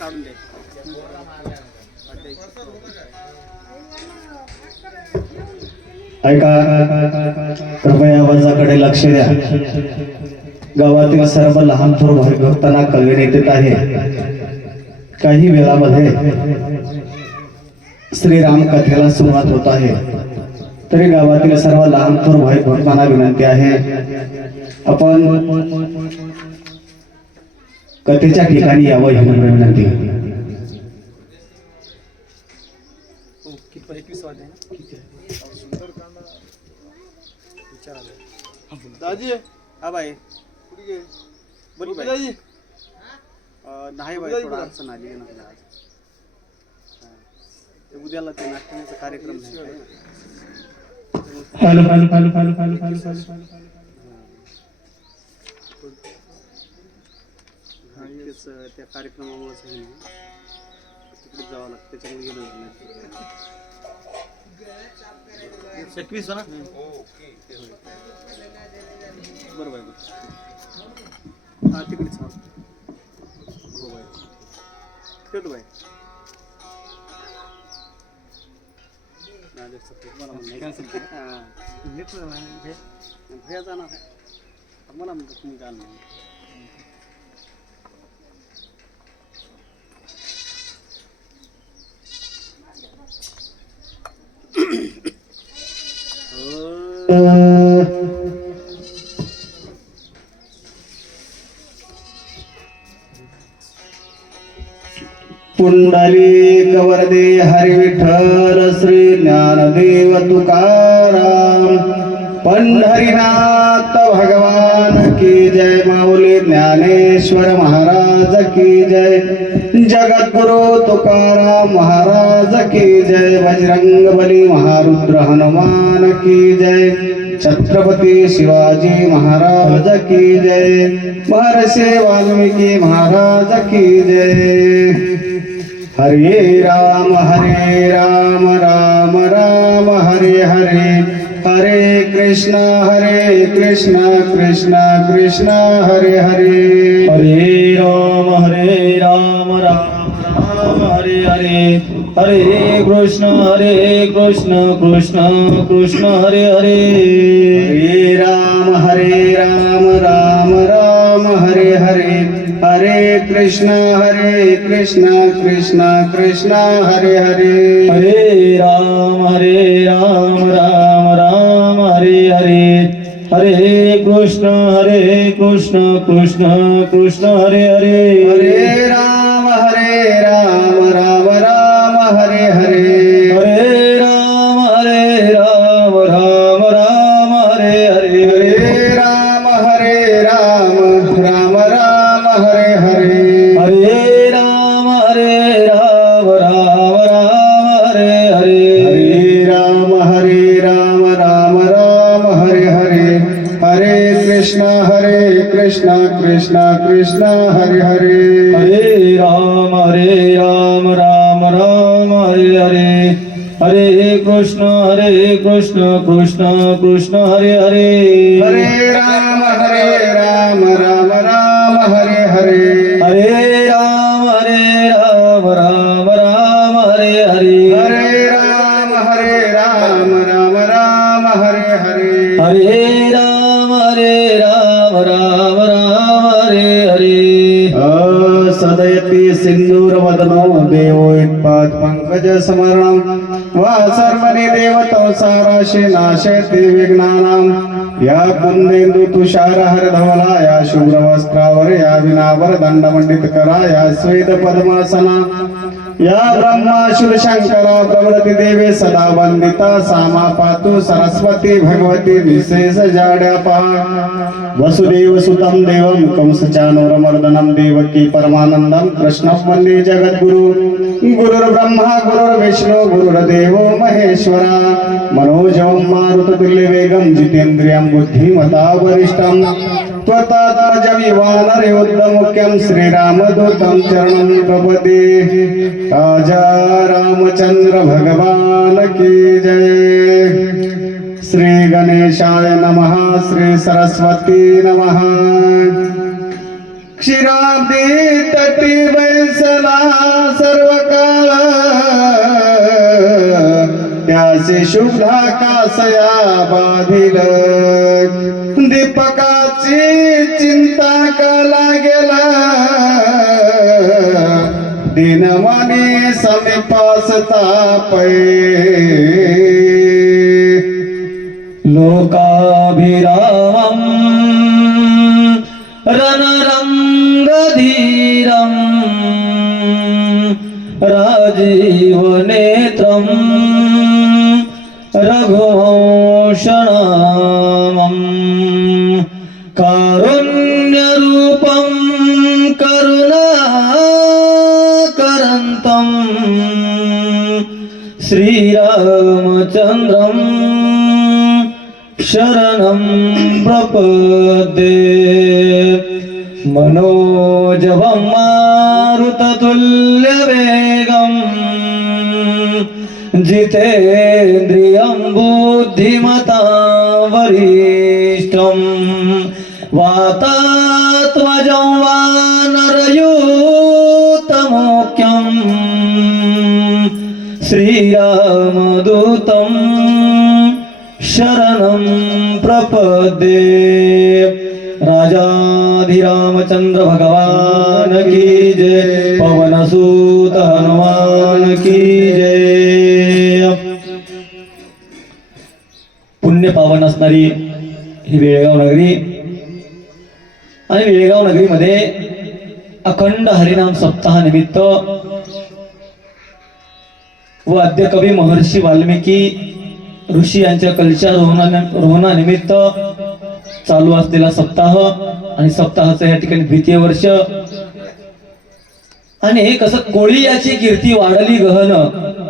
काढून दे. ऐका, कृपया आवाजाकडे लक्ष द्या. गावातील सर्व लहान थोर भक्तांना कळविण्यात येत आहे, काही वेळामध्ये श्रीराम कथेला सुरुवात होत आहे. तरी गावातील सर्व लहान थोर भक्तांना विनंती आहे, आपण कथेच्या ठिकाणी यावं ही विनंती. दाजी हा बाई कुठे गे बरी बाई दाजी नाही बाई थोडा अडचण आली ना आज. ते उद्याला ते नाट्याचा कार्यक्रम नाही. Hello hello hello hello hello hello. तेच त्या कार्यक्रमामुळेच तिकडे जावं लागतं, त्याच्यामुळे गेलो नाही. 21 ना बरोबर हा तिकडेच. हा हो बाई ठेवतो बाई. मला भैया जाणार आहे, मला म्हणतो तुम्ही जाल नाही. पुंडलिक वरदे हरी विठ्ठल श्री ज्ञानदेव तुकाराम. पंढरीनाथ भगवान की जय. माऊली ज्ञानेश्वर महाराज की जय. जगद्गुरु तुकाराम महाराज की जय. बजरंगबली महारुद्र हनुमान की जय. छत्रपती शिवाजी महाराज की जय. महर्षी वाल्मीकि महाराज की जय. हरे राम राम राम हरे हरे. हरे कृष्ण कृष्ण कृष्ण हरे हरे. हरे राम राम राम हरे हरे. हरे कृष्ण कृष्ण कृष्ण हरे हरे. हरे राम राम राम हरे हरे. हरे कृष्ण कृष्ण कृष्ण हरे हरे. हरे राम राम राम हरे हरे. हरे कृष्ण कृष्ण कृष्ण हरे हरे. हरे राम राम राम हरे हरे. हरे राम राम राम हरे हरे. हरे राम राम राम हरे हरे. हरे राम राम हरे हरे. हरे राम राम राम हरे हरे. हरे कृष्ण कृष्ण कृष्ण हरे हरे. हरे राम राम राम हरे हरे. हरे कृष्ण कृष्ण कृष्ण हरे हरे. हरे राम राम राम हरे हरे. हरे राम राम राम हरे हरे. हरे राम राम राम हरे हरे. हरे राम राम हरे हरे. सदयति सिंदूरवदनो देवो यत्पाद पंकज स्मरणं. वासर्मणि देवतो साराशे नाशयति विघ्नानां. या कुंदेन्दु तुषारहर धवला. या शुभ्रवस्त्रावर. या विनावर दंडमंडित करा. या श्वेत पद्मासना. या ब्रह्माशुर शंकरा प्रवृत्ति देवे सदा वंदिता. सामा पातु सरस्वती भगवती विशेष जाड्यापा. वसुदेव सुतं देवं कंसचाणूरमर्दनं देवकी परमानंदं कृष्णं वन्दे जगद्गुरु. गुरुर्ब्रह्मा गुरुर्विष्णु गुरुर्देवो महेश्वरा. मनोजवं मारुततुल्यवेगं जितेन्द्रियं बुद्धिमता वरिष्ठं. त्वतात्मजविवानरयोद्धमुख्यं श्रीरामदूतं चरणं प्रपदे. राजा रामचंद्र भगवान की जय. श्री गणेशाय नमः. श्री सरस्वती नमः. क्षीराब्दी तटी बैसला सर्व काळ त्याचे शुभ्रा कासया बाधिल दीपकाची चिंता का लागेला दिनमाने समीपास तापै लोकाभिरामं रणरंगधीरं राजीवनेत्रं रघुवंशनामं कारुण्यरूपं करुणाकरन्तं श्रीरामचन्द्रं शरणं प्रपद्ये मनोजवं मारुततुल्यवेगं जितेन्द्रियं बुद्धिमतां वरिष्ठं वातात्मजं वानरयूतमुख्यं श्रीरामदूतं शरणं प्रपद्ये राजाधिरामचंद्र भगवान की जय पवनसूत हनुमान की जय पुण्य पावन असणारी ही वेळगाव नगरी आणि वेळगाव नगरीमध्ये अखंड हरिनाम सप्ताह निमित्त व आद्यकवी महर्षी वाल्मिकी ऋषी यांच्या कलच्या रोहनानिमित्त चालू असलेला सप्ताह आणि सप्ताहाचं या ठिकाणी द्वितीय वर्ष आणि कसं कोळी याची कीर्ती वाढली गहन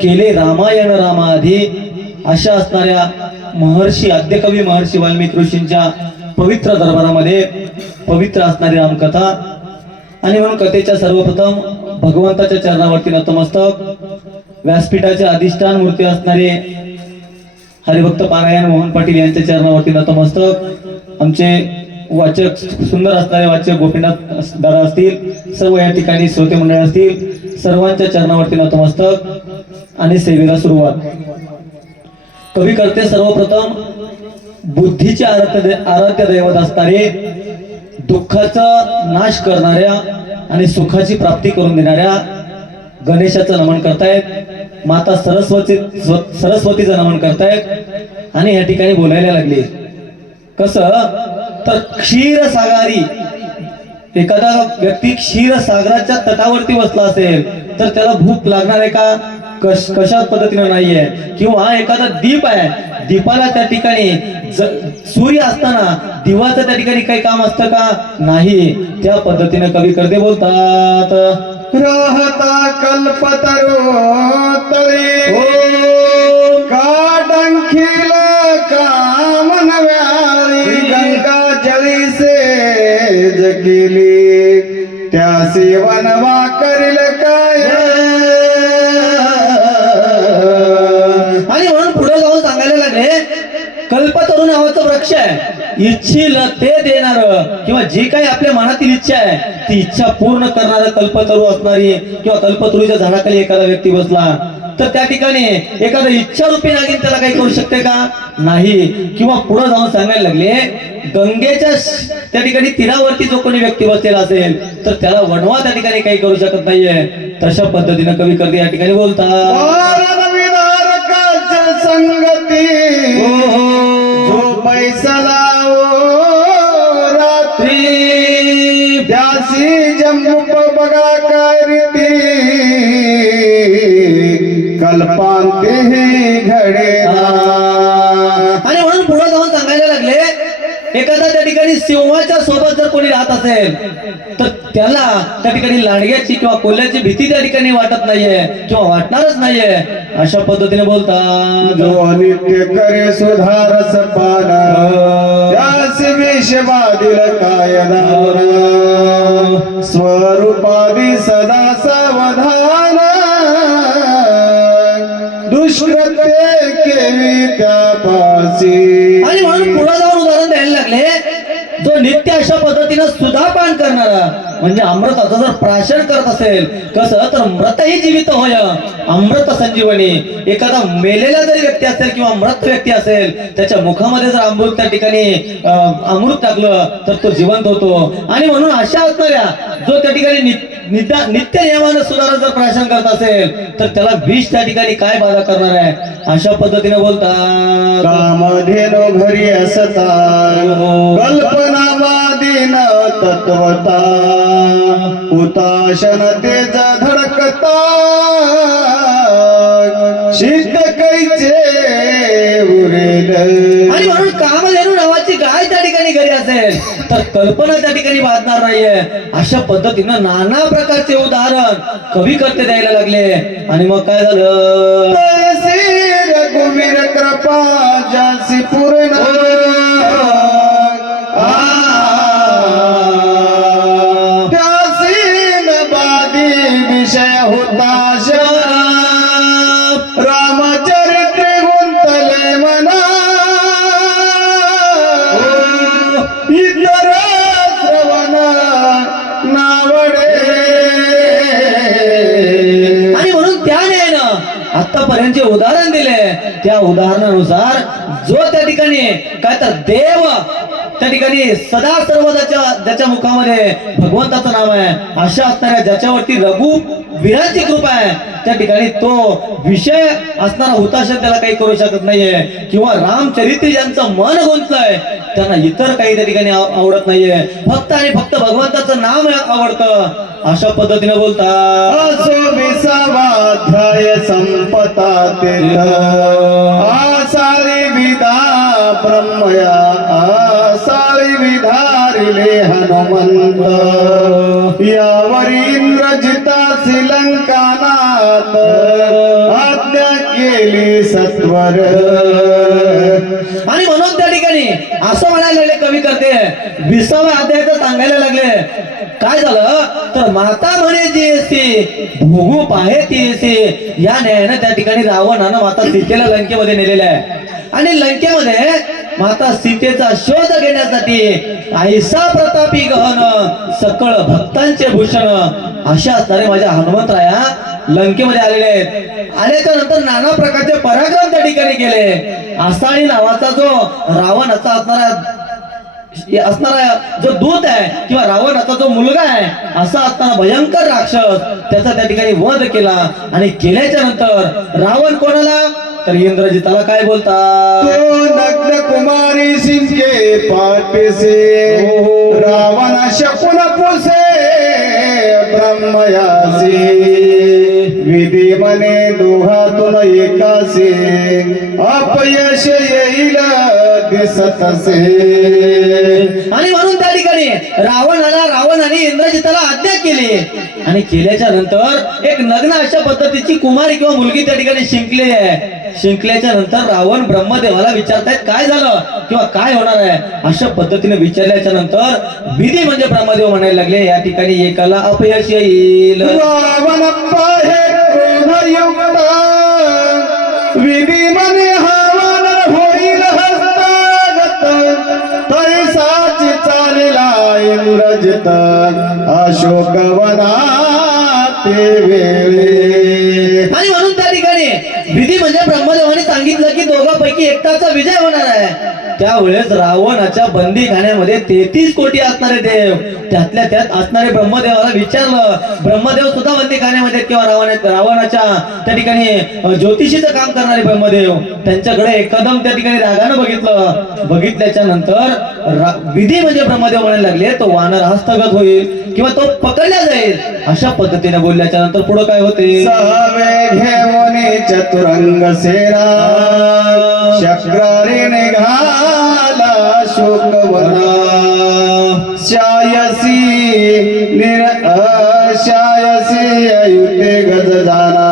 केले रामायण रामाधी अशा असणाऱ्या महर्षी आद्यकवी महर्षी वाल्मिकी ऋषींच्या पवित्र दरबारामध्ये पवित्र असणारी रामकथा आणि म्हणून कथेच्या सर्वप्रथम भगवंताच्या चरणावरती नतमस्तक व्यासपीठाचे अधिष्ठान मूर्ती असणारे हरिभक्त पारायण मोहन पाटील यांच्या चरणावरती नतमस्तक आमचे वाचक सुंदर असणारे वाचक गोपीनाथ दादा असतील सर्व या ठिकाणी श्रोते मंडळ असतील सर्वांच्या चरणावरती नतमस्तक आणि सेवेला सुरुवात कवी करते सर्वप्रथम बुद्धीचे आराध्य दैवत असणारे दुःखाचा नाश करणाऱ्या आणि सुखाची प्राप्ती करून देणाऱ्या गणेशाचं नमन करतायत माता सरस्वतीचं नमन करतायत आणि या ठिकाणी बोलायला लागले कसं तर क्षीरसागरी एखादा व्यक्ती क्षीरसागराच्या तटावरती बसला असेल तर त्याला भूक लागणार आहे का कशा पद्धतीने नाहीये किंवा एखादा दीप आहे दीपाला त्या ठिकाणी सूर्य असताना दिवाचं त्या ठिकाणी काही काम असतं का नाही त्या पद्धतीने कवी करते बोलतात राहता कल्पतरो तळे काडंखील कामन व्यारी गंगा जली से जगिली त्यासी वनवा करील काय आणि म्हणून पुढे जाऊन सांगायला लागले कल्पतरू नावाचा वृक्ष आहे इच्छिल ते देणार किंवा जी काही आपल्या मनातील इच्छा आहे ती इच्छा पूर्ण करणारा कल्पतरू असणारी किंवा कल्पतरूच्या झाडाखाली एखादा व्यक्ती बसला तर त्या ठिकाणी एखादा इच्छारूपी नागिन त्याला काही करू शकते का नाही किंवा पुढे जाऊन सांगायला लागले गंगेच्या त्या ठिकाणी तीरावरती जो कोणी व्यक्ती बसलेला असेल तर त्याला वणवा त्या ठिकाणी काही करू शकत नाहीये तशा पद्धतीने कवी करते या ठिकाणी बोलतात संगती जो पैसला रात्री त्यासी जम्बुप बघा काय रीती कल्पांते हे घडे आणि म्हणून पुढे जाऊन सांगायला लागले एखादा त्या ठिकाणी सिंहाच्या सोबत जर कोणी राहत असेल तर त्याला त्या ठिकाणी लांडग्याची किंवा कोल्ह्याची भीती त्या ठिकाणी वाटत नाहीये किंवा वाटणारच नाहीये अशा पद्धतीने बोलतात जो नित्य करे सुधारस पान त्यास विष बाधिल कायदा स्वरूपादी सदा सावधान दुष्कृत्य केली त्यापासी आणि म्हणून पुढे जाऊन उदाहरण द्यायला लागले जो नित्य अशा पद्धतीने सुधापान करणारा म्हणजे अमृताचं जर प्राशन करत असेल कसं तर मृतही जीवित होय अमृत संजीवनी. एखादा मेलेला जरी व्यक्ती असेल किंवा मृत व्यक्ती असेल त्याच्या मुखामध्ये जर अमृत त्या ठिकाणी अमृत टाकलं तर तो जिवंत होतो. आणि म्हणून अशा असणाऱ्या जो त्या ठिकाणी नित्य नियमानं सुधारण जर प्राशन करत असेल तर त्याला विष त्या ठिकाणी काय बाधा करणार आहे अशा पद्धतीने बोलतात. कामधेनो घरी असता कल्पनावादीन तत्वता हुताशन तेज धडकता सिद्ध कैचे उरेल. आणि म्हणून कामधेनू नावाची गाय त्या ठिकाणी घरी असेल तर कल्पना त्या ठिकाणी बाधणार नाहीये. अशा पद्धतीनं नाना प्रकारचे उदाहरण कवी करते द्यायला लागले. आणि मग काय झालं रघुवीर कृपा जासी पूर्ण त्यासीन बादी विषय होता रामचरित्र गुंतले मना इतर श्रवण नावडे. आणि म्हणून त्याने ना आतापर्यंत जे उदाहरण दिले त्या उदाहरणानुसार जो त्या ठिकाणी काय तर देव त्या ठिकाणी सदा सर्वदाच्या ज्याच्या मुखामध्ये भगवंताचं नाव आहे अशा असणाऱ्या ज्याच्यावरती रघुवीराची कृपा आहे त्या ठिकाणी तो विषय असणारा हुताशय त्याला काही करू शकत नाहीये. किंवा रामचरित्र ज्यांचं मन गुंतलंय त्यांना इतर काही त्या ठिकाणी आवडत नाहीये. फक्त आणि फक्त भगवंताचं नाम आवडतं. अशा पद्धतीने बोलतात. असो विसावाध्याय संपता तेथ आसाळी विदा ब्रह्मया आसाळी विधारिले हनुमंत यावर इंद्रजिता श्रीलंकानाथ आज्ञा केली सत्वर. आणि म्हणून त्या ठिकाणी असं म्हणायला लागले कवी करते 20व्या अध्यायाचं सांगायला लागले काय झालं तर माता म्हणे जी असे भोगू पाहे ती असे या न्यायानं त्या ठिकाणी रावणानं माता सीतेला लंकेमध्ये नेलेलं आहे. आणि लंकेमध्ये माता सीतेचा शोध घेण्यासाठी ऐसा प्रतापी गहन सकळ भक्तांचे भूषण अशा असणारे माझ्या हनुमंतराया लंकेमध्ये आलेले आहेत. आल्याच्या नंतर नाना प्रकारचे पराक्रम त्या ठिकाणी केले. आसाळी नावाचा जो रावणाचा असणारा जो दूत आहे किंवा रावणाचा जो मुलगा आहे असा असताना भयंकर राक्षस त्याचा त्या ठिकाणी वध केला. आणि केल्याच्या नंतर रावण कोणाला तर इंद्रजिताला काय बोलतात नग्न कुमारी सिंके पाठसे रावण शकुन पुसे ब्रह्मयासी विधी मने दोघातून एकासे अपयश येईल दिसतसे. आणि म्हणून त्या ठिकाणी रावणाने इंद्रजिताला आज्ञा केली. आणि केल्याच्या नंतर एक नग्न अशा पद्धतीची कुमारी किंवा मुलगी त्या ठिकाणी शिंकली आहे. शिंकल्याच्या नंतर रावण ब्रह्मदेवाला विचारतायत काय झालं किंवा काय होणार आहे. अशा पद्धतीने विचारल्याच्या नंतर विधी म्हणजे ब्रह्मदेव म्हणायला लागले या ठिकाणी एकाला अपयश येईल. रावण पाहे क्रोधयुक्त विधी मने हवन होईल हस्तागत तैसाची चालेला इंद्रजित अशोकवना ते वेळे. आणि म्हणून त्या ठिकाणी विधी म्हणजे ब्रह्मदेवाने सांगितलं की दोघांपैकी एकटाचा विजय होणार आहे. त्यावेळेस रावणाच्या बंदीखान्यामध्ये 33 कोटी असणारे देव त्यातल्या त्यात असणारे ब्रह्मदेवाला विचारलं. ब्रह्मदेव सुद्धा बंदीखान्यामध्ये किंवा रावणाच्या त्या ठिकाणी ज्योतिषीचं काम करणारे ब्रह्मदेव त्यांच्याकडे एकदम त्या ठिकाणी रागानं बघितल्याच्या नंतर विधी म्हणजे ब्रह्मदेव म्हणायला लागले तो वानर हस्तगत होईल किंवा तो पकडला जाईल. अशा पद्धतीने बोलल्याच्या नंतर पुढे काय होते सहवे घेवने चतुरंग सेना चक्रारी निघाला शोकवना शायसी शायसी अयुते गज जाना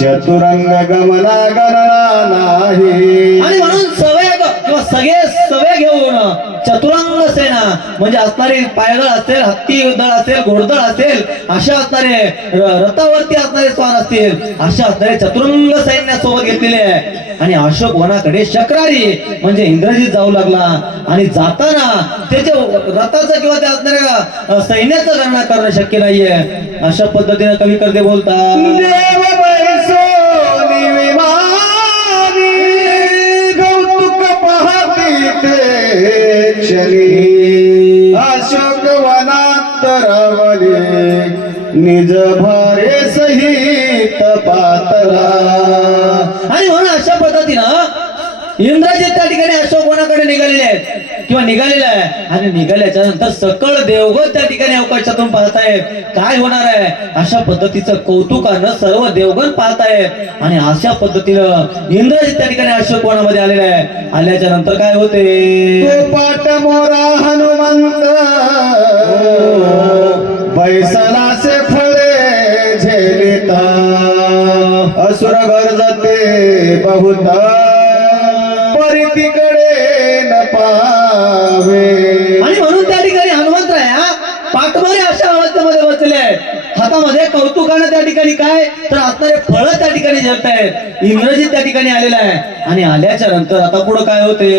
चतुरंग गमना गणना नाही. आणि म्हणून सवय किंवा सगळे सवय घेऊन चतुरंग सेना म्हणजे असणारे पायदळ असेल, हत्ती दळ असेल, घोडदळ असेल, अशा असणारे रथावरती असणारे स्वार असतील, अशा असणारे चतुरंग सैन्यासोबत घेतलेले आहे. आणि अशोक वनाकडे शक्रारी म्हणजे इंद्रजित जाऊ लागला आणि जाताना त्याच्या रथाचं किंवा त्या असणाऱ्या सैन्याचं गणना करणं शक्य नाहीये. अशा पद्धतीने कवी करते बोलतात, देव बैसोनी विमानी कौतुक पाहती ते क्षणी अशोक वनात रमले निज भारे सहित पातला. आणि म्हणून अशा पद्धतीनं इंद्रजित त्या ठिकाणी अशोक वनाकडे निघालेले आहेत किंवा निघालेला आहे. आणि निघाल्याच्या नंतर सकळ देवगण त्या ठिकाणी अवकाशातून पाहतायत काय होणार आहे. अशा पद्धतीचं कौतुकानं सर्व देवगण पाहतायत. आणि अशा पद्धतीनं इंद्रजित त्या ठिकाणी अशोक वनामध्ये आलेला आहे. आल्याच्या नंतर काय होते, पाट मोरा हनुमंत बैसलासे फळे झेलिता असुर गरजते बहुता परितीकडे न पावे. आणि म्हणून त्या ठिकाणी हनुमंतराया पाठमोरे अशा अवस्थेमध्ये बसलेले आहेत. हातामध्ये कौतुकानं त्या ठिकाणी काय तर असणारे फळं त्या ठिकाणी झेलतायत. इंद्रजित त्या ठिकाणी आलेला आहे. आणि आल्याच्या नंतर आता पुढे काय होते,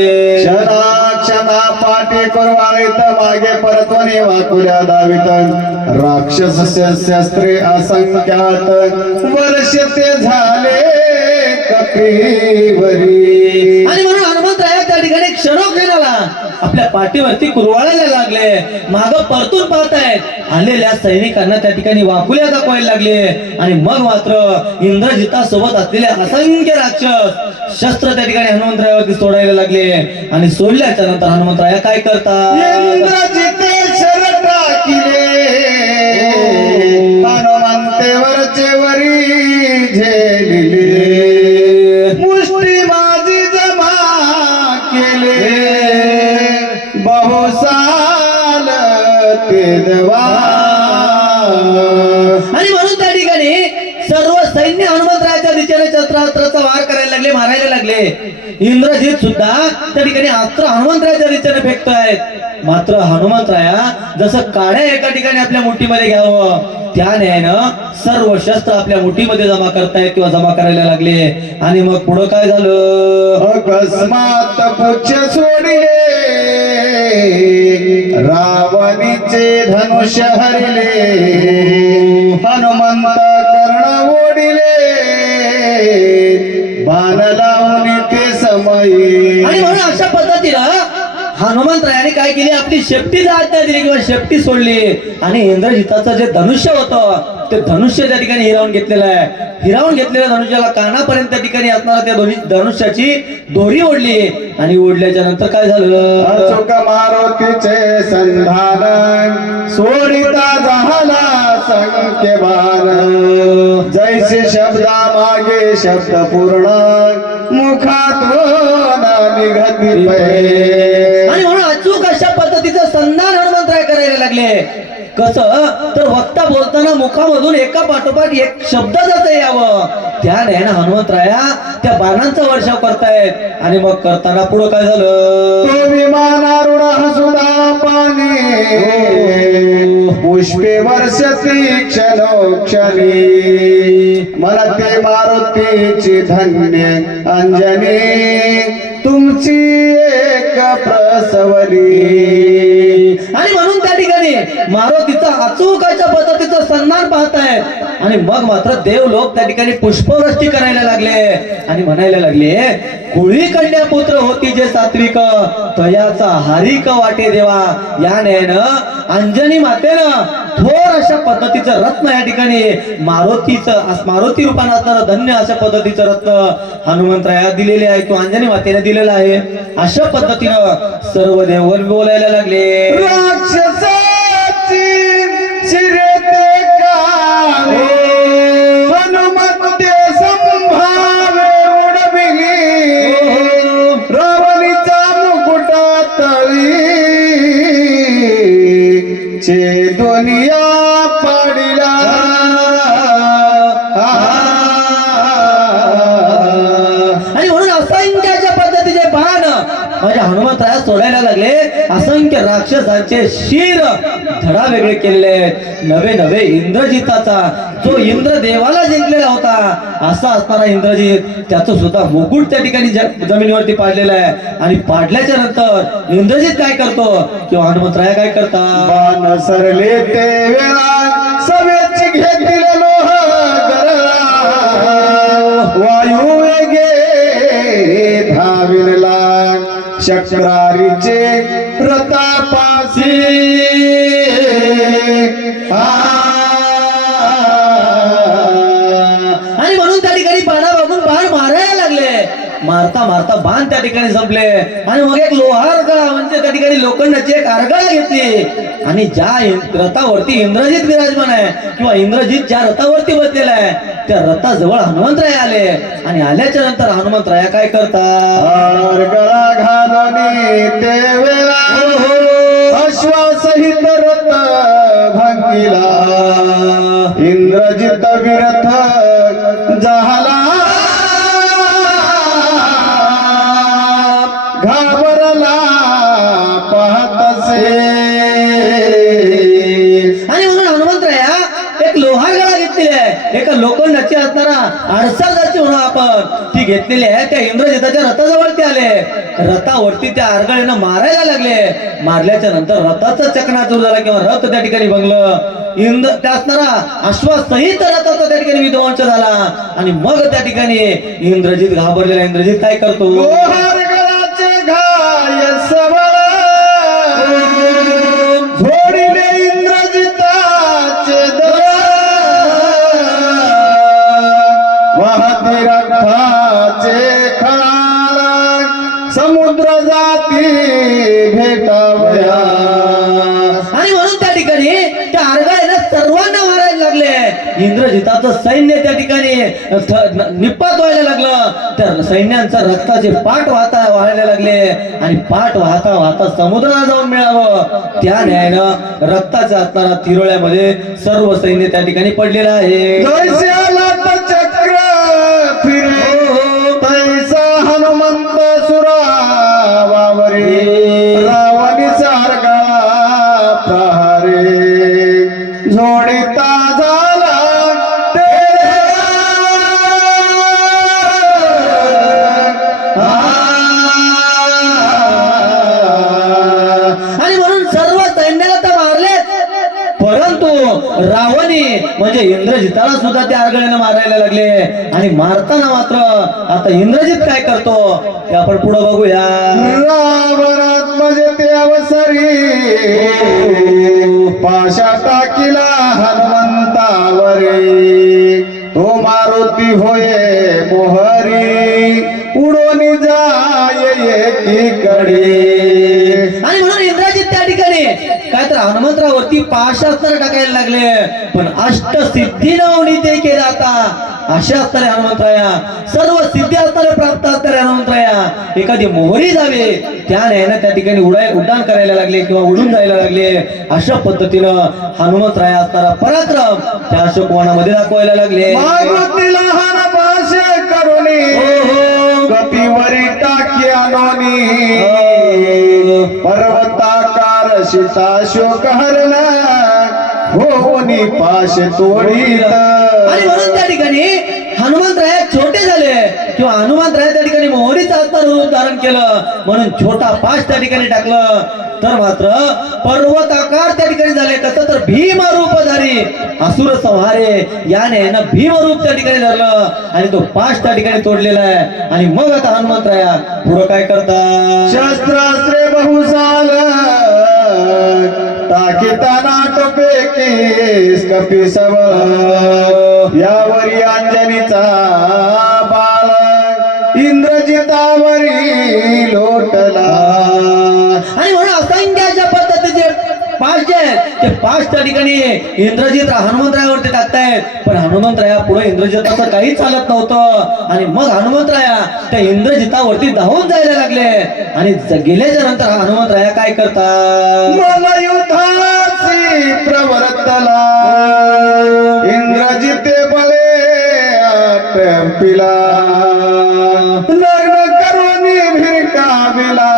क्षणा पाठी करवाळीत मागे परत्वने वाकुल्या दावित राक्षस शस्त्रे असंख्यात वर्ष ते झाले कपिवरी. आणि म्हणून हनुमंतराया त्या ठिकाणी क्षणोक्षणाला आपल्या पाठीवरती कुरवाळायला लागले. माग परतून पाहतायत आलेल्या सैनिकांना त्या ठिकाणी वाकुल्या दाखवायला लागले. आणि मग मात्र इंद्रजितासोबत असलेले असंख्य राक्षस शस्त्र त्या ठिकाणी हनुमंतरायावरती सोडायला लागले. आणि सोडल्याच्या नंतर हनुमंतराया काय करतात, इंद्रजिते शर टाकिले हनुमंतेवरचे वरी झेलिले मुष्टी माझी जमा केले बहुसाल ते देवा. आणि म्हणून त्या ठिकाणी सर्व सैन्य हनुमंतरायाच्या दिशेने शस्त्रास्त्राचा वार करायला लागले, मारायला लागले. इंद्रजित सुद्धा त्या ठिकाणी अस्त्र हनुमंतरायाच्या दिशेने फेकतायत. मात्र हनुमंतराया जसं काड्या एका ठिकाणी आपल्या मुठीमध्ये घ्यावं त्या न्यायानं सर्व शस्त्र आपल्या मुठीमध्ये जमा करतायत किंवा जमा करायला लागले. आणि मग पुढं काय झालं, अकस्मात पुच्छ सोडिले रावणीचे धनुष्य हरिले हनुमंत कर्ण ओढिले बाण लावून ते समयी. आणि म्हणून अशा पद्धतीनं हनुमंतरायाने काय केली, आपली शेपटीला आज्ञा दिली किंवा शेपटी सोडली. आणि इंद्रजिताचं जे धनुष्य होतं ते धनुष्य त्या ठिकाणी हिरावून घेतलेलं आहे. हिरावून घेतलेल्या धनुष्याला कानापर्यंत त्या ठिकाणी असणारा त्या धनुष्याची दोरी ओढली. आणि ओढल्याच्या नंतर काय झालं, अचूक मारुतीचे संधान सोडिता झाला संख्यवान जैसे शब्दा मागे शब्द पूर्ण मुखातून निघती पै. आणि म्हणून अचूक अशा पद्धतीचं संधान हनुमंतराय करायला लागले. कसं तर वक्ता बोलताना मुखामधून एका पाठोपाठ एक शब्द जात यावं त्या न्यायानं हनुमंतराया त्या बाणांचा वर्षाव करतायत. आणि मग करताना पुढं काय झालं, तो विमानारूढ हसुदा पाणी पुष्पे वर्षती क्षणोक्षणी मला ते मारुतीची धन्य अंजनी तुमची एक प्रसवली. आणि म्हणून त्या ठिकाणी मारुतीचा अचूक अशा पद्धतीचा सन्मान पाहतायत. आणि मग मात्र देव लोक त्या ठिकाणी पुष्पवृष्टी करायला लागले आणि म्हणायला लागले, कुळी कन्या पुत्र होती जे सात्विक तयाचा हारिक वाटे देवा. या न्यायानं अंजनी मातेनं थोर अशा पद्धतीचं रत्न या ठिकाणी मारुती रूपानं असणारं धन्य अशा पद्धतीचं रत्न हनुमंतराया दिलेले आहे किंवा अंजनी मातेने दिलेलं आहे. अशा पद्धतीनं सर्व देवगण बोलायला लागले, राक्षसाची शिरते कावे हनुमंते संभावे उडविली रावणीचा मुकुटा तळी चे दुनिया पडिला. आणि म्हणून असंख्याच्या पद्धतीचे बाण म्हणजे हनुमंतराया सोडायला लागले. असंख्य राक्षसांचे शिर धडा वेगळे केलेले आहेत. नवे नवे इंद्रजिताचा जो इंद्र देवाला जिंकलेला होता असा असणारा इंद्रजित त्याचं सुद्धा मुकुट त्या ठिकाणी जमिनीवरती पाडलेला आहे. आणि पाडल्याच्या नंतर इंद्रजित काय करतो किंवा हनुमंतराया काय करतात. बाण सरले ते वेळा सवेची घेतील लोह गरळा वायू वेगे धाविला चक्रारीचे रथापासी आणि म्हणून त्या ठिकाणी बाणा बघून बाण मारायला लागले. मारता मारता बाण त्या ठिकाणी संपले. आणि मग एक लोहार गळा म्हणजे त्या ठिकाणी लोखंडाची एक आरगळा घेतली. आणि ज्या रथावरती इंद्रजित विराजमान आहे किंवा इंद्रजित ज्या रथावरती बसलेला आहे त्या रथाजवळ हनुमंतराय आले. आणि आल्याच्या नंतर हनुमंतराया काय करतात. गळा घालून ते वेळा अश्वासहित रथ भंगिला इंद्रजित विरथ झाला घाबरला पाहतसे. आणि म्हणून हनुमंतराया एक लोहार गळा घेतलेली आहे. एका लोखंडाची असणारा आडसादाची म्हणून आपण ती घेतलेली आहे. त्या इंद्रजिताच्या रथाजवळती आले. रथावरती त्या आरगळेनं मारायला लागले. मारल्याच्या नंतर रथाचा चकणाचूर झाला किंवा रथ त्या ठिकाणी भंगलं. त्या असणारा अश्वासहित रथाचा त्या ठिकाणी विध्वंस झाला. आणि मग त्या ठिकाणी इंद्रजित घाबरलेला इंद्रजित काय करतो. लोहार गळाचे घाय सबळ झोडिले इंद्रजिताचे दळ वाहती रथाचे खळाळ समुद्र जाती भेटावया. आणि म्हणून त्या ठिकाणी त्या आरगळेनं सर्वांना मारायला लागले. इंद्रजिताचं सैन्य त्या ठिकाणी निपात व्हायला लागलं. त्या सैन्यांचा रक्ताचे पाठ व्हायला लागले. आणि पाठ वाहता वाहता समुद्राला जाऊन मिळावं त्या न्यायानं रक्ताच्या असणारा तिरोळ्यामध्ये सर्व सैन्य त्या ठिकाणी पडलेलं आहे. जैसे आलात चक्र फिरे तैसा हनुमंत सुरावावरे रावणी सारगा प्रहारे झोडिता झाला आणि म्हणून सर्व सैन्याला तर मारलेच. परंतु रावणी म्हणजे इंद्रजिताला सुद्धा त्या आरगळेनं मारायला लागले. आणि मारताना मात्र आता इंद्रजित काय करतो ते आपण पुढे बघूया. रावणात म्हणजे ते अवसरी पाशा टाकीला हनुमंतावरे तो मारुती होये मोहरी उडोनी जाय एकीकडे. आणि म्हणून इंद्रजित त्या ठिकाणी काय तर हनुमंतरावरती पाशास्त्र टाकायला लागले. पण अष्टसिद्धी नवनीते के जाता अशा असणारे हनुमंतराया सर्व सिद्धी असणारे प्राप्त असणारे हनुमंतराया एखादी मोहरी जावे त्या न्यायानं त्या ठिकाणी उड्डाण करायला लागले किंवा उडून जायला लागले. अशा पद्धतीनं हनुमंतराया असणारा पराक्रम त्या अशोकवनामध्ये दाखवायला लागले. मारुती लहान पाशे करुणी कपिवरी टाकी आणोनी पर्वताकार सीताशोक हरण होनी पाश तोडीत. आणि म्हणून त्या ठिकाणी हनुमंतराया छोटे झाले किंवा हनुमंतराया त्या ठिकाणी मोहरीचा रूप धारण केलं म्हणून छोटा पाश त्या ठिकाणी टाकलं. तर मात्र पर्वताकार त्या ठिकाणी झाले. कसं तर भीम रूपधारी असुर संहारे याने भीम रूप त्या ठिकाणी धरलं आणि तो पाश त्या ठिकाणी तोडलेला आहे. आणि मग आता हनुमंतराया पुढे काय करतात. शस्त्रास्त्रे बहुसाल टाकीताना टोपे केस कपी सबळ यावरी अंजनीचा बाळ इंद्रजितावरी लोटला. आणि म्हणून असंख्याच्या पद्धतीचे पाच जे आहेत ते पाच त्या ठिकाणी इंद्रजित हनुमंतरायावरती टाकतायत. पण हनुमंतराया पुढे इंद्रजिताचं काही चालत नव्हतं. आणि मग हनुमंतराया त्या इंद्रजितावरती धावून जायला लागले. आणि गेल्याच्या नंतर हनुमंतराया काय करतात. मला युद्धाची प्रवर्तला इंद्रजिते बळे आटपिला लग्न करून भिरकाविला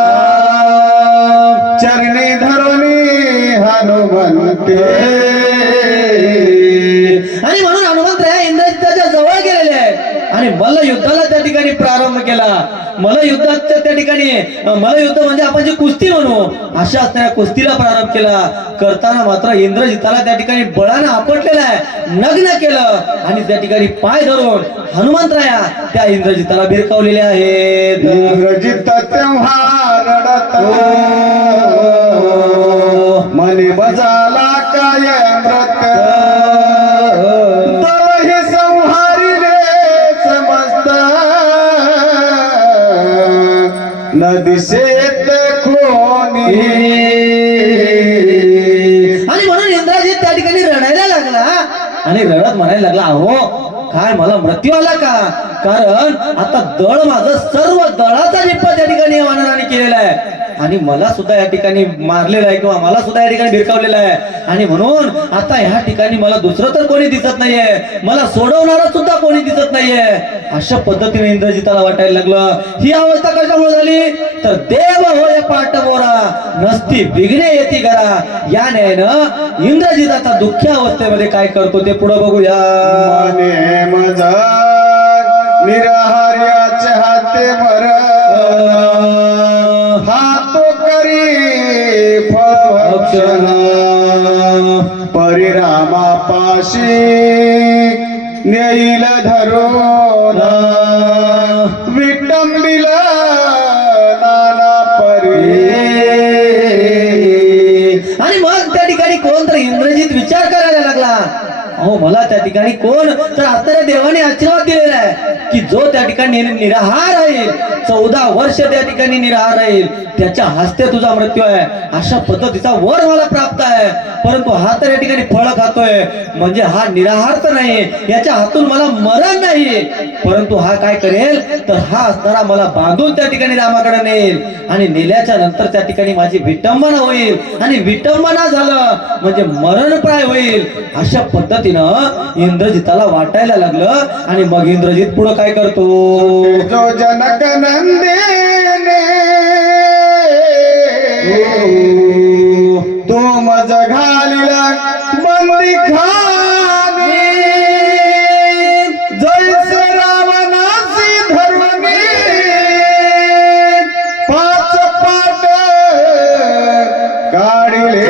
नयनी धरुणी हनुमंते. आणि म्हणून हनुमंतराय इंद्रजिताच्या जवळ गेलेले आहेत आणि मल्लयुद्धाला त्या ठिकाणी प्रारंभ केला. मल्लयुद्धाच्या त्या ठिकाणी मल्लयुद्ध म्हणजे आपण जे कुस्ती म्हणू अशा असणाऱ्या कुस्तीला प्रारंभ केला. करताना मात्र इंद्रजिताला त्या ठिकाणी बळानं आपटलेला आहे, नग्न केलं आणि त्या ठिकाणी पाय धरून हनुमंतराया त्या इंद्रजिताला भिरकावलेले आहेत. इंद्रजित तेव्हा रडत मनी बजाला काय मृत. तवही संहारिले समस्त न दिसेत कोणी. आणि म्हणून इंद्रजित त्या ठिकाणी रडायला लागला आणि रडत म्हणायला लागला, अहो काय मला मृत्यू आला का? कारण आता दळ माझं सर्व दळाचा निप्पा त्या ठिकाणी वानराने केलेला आहे आणि मला सुद्धा या ठिकाणी मारलेलं आहे किंवा मला सुद्धा या ठिकाणी भिरकावलेलं आहे. आणि म्हणून आता ह्या ठिकाणी मला दुसरं तर कोणी दिसत नाहीये, मला सोडवणारा सुद्धा कोणी दिसत नाहीये. अशा पद्धतीने इंद्रजिताला वाटायला लागलं. ही अवस्था कशामुळे झाली तर देव होय पाठमोरा नसती विघ्ने येती घरा. या न्यायानं इंद्रजित आता दुःखी अवस्थेमध्ये काय करतो ते पुढे बघूया. मने मज निराहार्याचे हाते भर हातो करी फळभक्षण परिणामापाशी नेईल धरून विटंबिल नाना परी. आणि मग त्या ठिकाणी कोण तर इंद्रजित विचार करायला लागला, अहो मला त्या ठिकाणी कोण तर असणाऱ्या देवाने आशीर्वाद दिलेला आहे की जो त्या ठिकाणी निराहार राहील 14 वर्ष त्या ठिकाणी निराहार राहील त्याच्या हस्ते तुझा मृत्यू आहे. अशा पद्धतीचा वर मला प्राप्त आहे. परंतु हा तर या ठिकाणी फळ खातोय म्हणजे हा निराहार तर नाही, याच्या हातून मला मरण नाही. परंतु हा काय करेल तर हा असणारा मला बांधून त्या ठिकाणी रामाकडे नेईल आणि नेल्याच्या नंतर त्या ठिकाणी माझी विटंबना होईल आणि विटंबना झालं म्हणजे मरणप्राय होईल. अशा पद्धतीनं इंद्रजिताला वाटायला लागलं आणि मग इंद्रजित पुढे काय करतो. जो जनक नंदिने तो मज घालिला बंदी खानी जैसे रावणासी धर्मनी पाच पाट काढिले.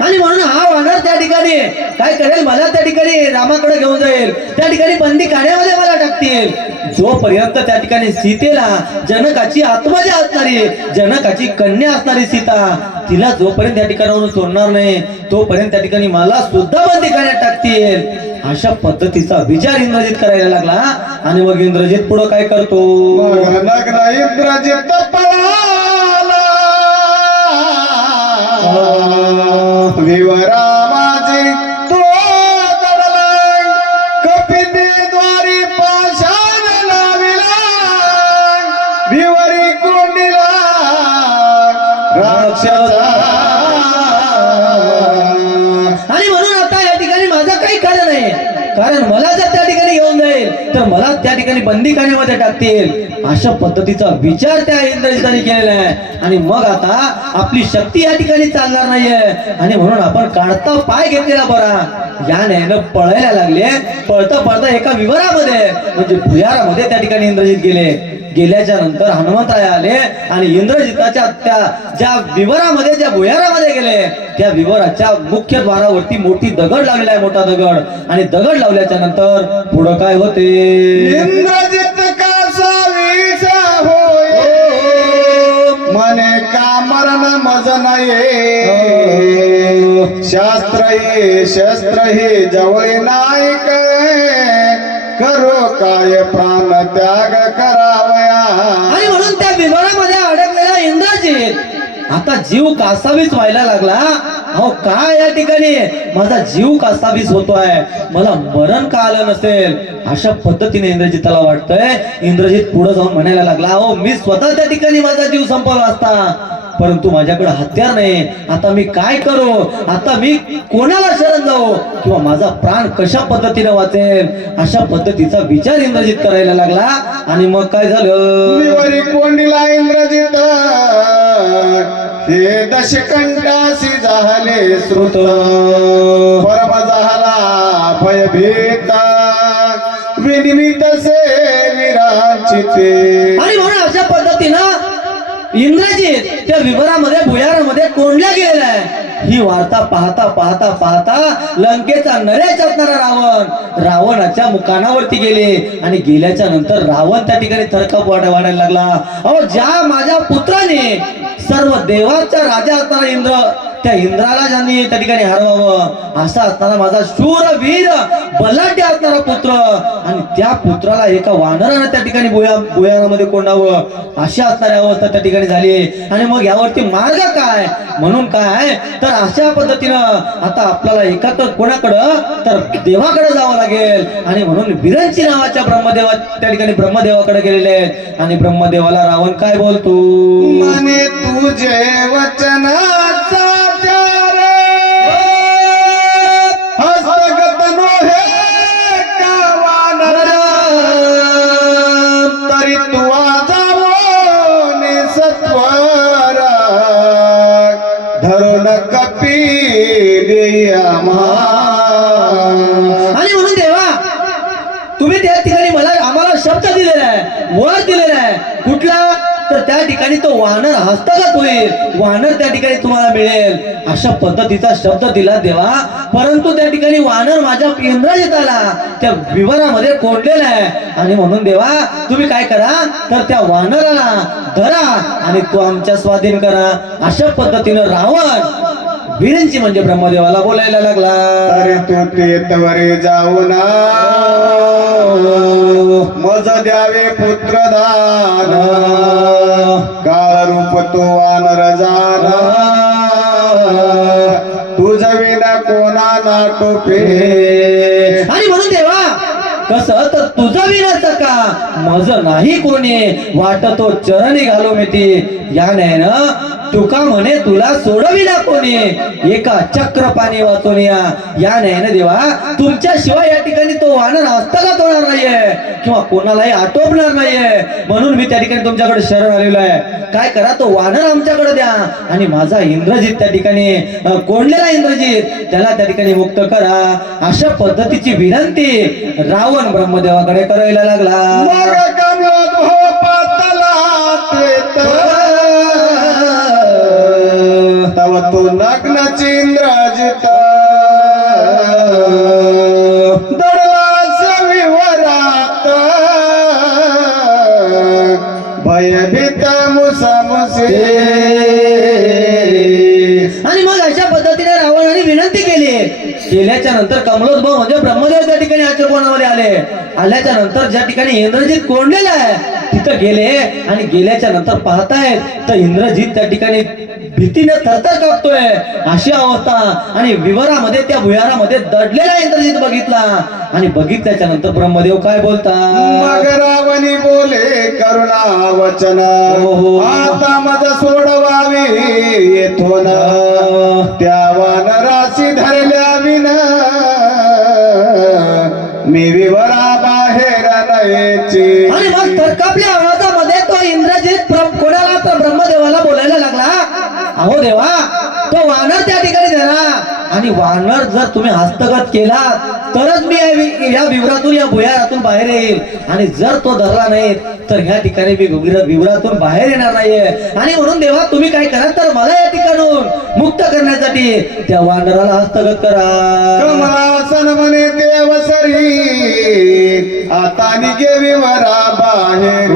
आणि म्हणून हा वानर त्या ठिकाणी काय करेल, मला त्या ठिकाणी रामाकडे घेऊन जाईल, त्या ठिकाणी बंदी खाण्यामध्ये मला टाकतील. जोपर्यंत त्या ठिकाणी सीतेला जनकाची आत्मजा असणारी जनकाची कन्या असणारी सीता तिला जोपर्यंत त्या ठिकाणावरून सोडणार नाही तोपर्यंत त्या ठिकाणी मला सुद्धा बंदी खाण्यात टाकतील. अशा पद्धतीचा विचार इंद्रजित करायला लागला आणि मग इंद्रजित पुढे काय करतो. नग्न इंद्रजित पळाला विवरा माझी तो दडला कपिते द्वारी पाषाण लाविला विवरी कोंडीला राक्षसा. आणि म्हणून आता या ठिकाणी माझा काही कारण नाही, कारण मला जर त्या ठिकाणी घेऊन जाईल तर मला त्या ठिकाणी बंदीखान्यामध्ये टाकतील. अशा पद्धतीचा विचार त्या इंद्रजिताने केलेला आहे. आणि मग आता आपली शक्ती या ठिकाणी चालणार नाहीये आणि म्हणून आपण काढता पाय घेतलेला बरा. या न्यायानं पळायला लागले. पळता पळता एका विवरामध्ये म्हणजे भुयारामध्ये त्या ठिकाणी इंद्रजित गेले. गेल्याच्या नंतर हनुमंतराय आले आणि इंद्रजिताच्या त्या ज्या विवरामध्ये ज्या भुयारामध्ये गेले त्या विवराच्या मुख्य द्वारावरती मोठी दगड लावलेला आहे, मोठा दगड. आणि दगड लावल्याच्या नंतर पुढं काय होते. इंद्रजित कासा विषा होय मने का मरण मज नये. शास्त्र ये शस्त्र हे जवळ नाही करो काय प्राण त्याग करावया. आणि म्हणून त्या विवरामध्ये अडकलेला इंद्रजित आता जीव कासावीस व्हायला लागला. अहो काय या ठिकाणी माझा जीव कासावीस होतोय, मला मरण का आलं नसेल. अशा पद्धतीने इंद्रजिताला वाटतंय. इंद्रजित पुढे जाऊन म्हणायला लागला, अहो मी स्वतः त्या ठिकाणी माझा जीव संपवला असता परंतु माझ्याकडे हत्यार नाही. आता मी काय करू? आता मी कोणाला शरण जाऊ किंवा माझा प्राण कशा पद्धतीने वाचेल? अशा पद्धतीचा विचार इंद्रजित करायला लागला. आणि मग काय झालं? वरी कोंडीला इंद्रजित हे दशकंठासी झाले श्रुत. परम झाला भयभीत विनिमित से विराचिते. आणि म्हणून अशा पद्धतीनं इंद्रजित त्या विवरामध्ये भुयारामध्ये कोंडला गेलेला आहे. ही वार्ता पाहता पाहता पाहता लंकेचा नऱ्या असणारा रावणाच्या मुकानावरती गेले. आणि गेल्याच्या नंतर रावण त्या ठिकाणी थरकाप वाढायला लागला. अहो, ज्या माझ्या पुत्राने सर्व देवाचा राजा असणारा इंद्र, त्या इंद्राला ज्यांनी त्या ठिकाणी हरवावं असा असणारा माझा शूरवीर बलाढ्य असणारा पुत्र, आणि त्या पुत्राला एका वानराने त्या ठिकाणी भुयारामध्ये कोंडावं अशी असणारी अवस्था त्या ठिकाणी झाली. आणि मग यावरती मार्ग काय? म्हणून काय तर अशा पद्धतीनं आता आपल्याला एकाकडं कोणाकडं तर देवाकडे जावं लागेल. आणि म्हणून विरंची नावाच्या ब्रह्मदेवा त्या ठिकाणी ब्रह्मदेवाकडे गेलेले आहेत. आणि ब्रह्मदेवाला रावण काय बोलतो? मने तुझे वचनाचा हस्तगत नोहे का वानर, तरी तू आजावोने सत्वर धरून कपी देया. आणि म्हणून देवा, तुम्ही त्या ठिकाणी आम्हाला शब्द दिलेला आहे, वर दिलेला आहे. कुठला? तर त्या ठिकाणी तो वानर हस्तगत होईल, वानर त्या ठिकाणी तुम्हाला मिळेल अशा पद्धतीचा शब्द दिला देवा. परंतु त्या ठिकाणी वानर माझ्या इंद्रजिताला त्या विवरामध्ये कोंडलेला आहे. आणि म्हणून देवा, तुम्ही काय करा तर त्या वानराला धरा आणि तो आमच्या स्वाधीन करा. अशा पद्धतीनं रावण विरंची म्हणजे ब्रह्मदेवाला बोलायला लागला. अरे तू तेतवरे जाऊन मज द्यावे पुत्रदान, काळ रूप तो वानर जान, तुझ विना कोणा नाटोपे. आणि म्हणून देवा, कसं तर तुझं विनाचं का मज नाही कोणी, वाटतो चरणी घालो मिती. या नाही ना तुका म्हणे तुला सोडविना कोणी, एका चक्र पाणी वाचून या. नाही ना देवा, तुमच्याशिवाय या ठिकाणी तो वानर हस्तगत होणार नाहीये किंवा कोणालाही आटोपणार नाहीये. म्हणून मी त्या ठिकाणी तुमच्याकडे शरण आलेलो आहे. काय करा, तो वानर आमच्याकडे द्या आणि माझा इंद्रजित त्या ठिकाणी कोंडलेला इंद्रजित त्याला त्या ठिकाणी मुक्त करा. अशा पद्धतीची विनंती रावण ब्रह्मदेवाकडे करायला लागला. तव तो लग्नाची इंद्रजित दडला विवरात भयभीत मुसामुसे. आणि मग अशा पद्धतीने रावणाने विनंती केली. केल्याच्या नंतर कमलोद्भव म्हणजे ब्रह्मदेव त्या ठिकाणी आचरणामध्ये आले. आल्याच्या नंतर ज्या ठिकाणी इंद्रजित कोंडलेला आहे तिथं गेले. आणि गेल्याच्या नंतर पाहतायत तर इंद्रजित त्या ठिकाणी भीतीने थरथर कापतोय अशी अवस्था. आणि विवरामध्ये त्या भुयारामध्ये दडलेला इंद्रजित बघितला. आणि बघितल्याच्या नंतर ब्रह्मदेव काय बोलतात? मग रावणी बोले करुणा वचन, आता मज सोडवावी येथून, त्या वानराशी धरल्या विना मी विवरा बाहेर नाहीची. आणि मग थरकापल्या आवाजामध्ये तो इंद्रजित कोणाला तर ब्रह्मदेवाला बोलायला लागला. अहो देवा, तो वानर त्या ठिकाणी धरा आणि वानर जर तुम्ही हस्तगत केला तरच मी या विवरातून या भुयारातून बाहेर येईल. आणि जर तो धरला नाही तर ह्या ठिकाणी मी विवरातून बाहेर येणार नाहीये. आणि म्हणून देवा, तुम्ही काय करा तर मला या ठिकाणून मुक्त करण्यासाठी त्या वानराला हस्तगत करा. कमलासन म्हणे देवसरी आता निघे विवरा बाहेर,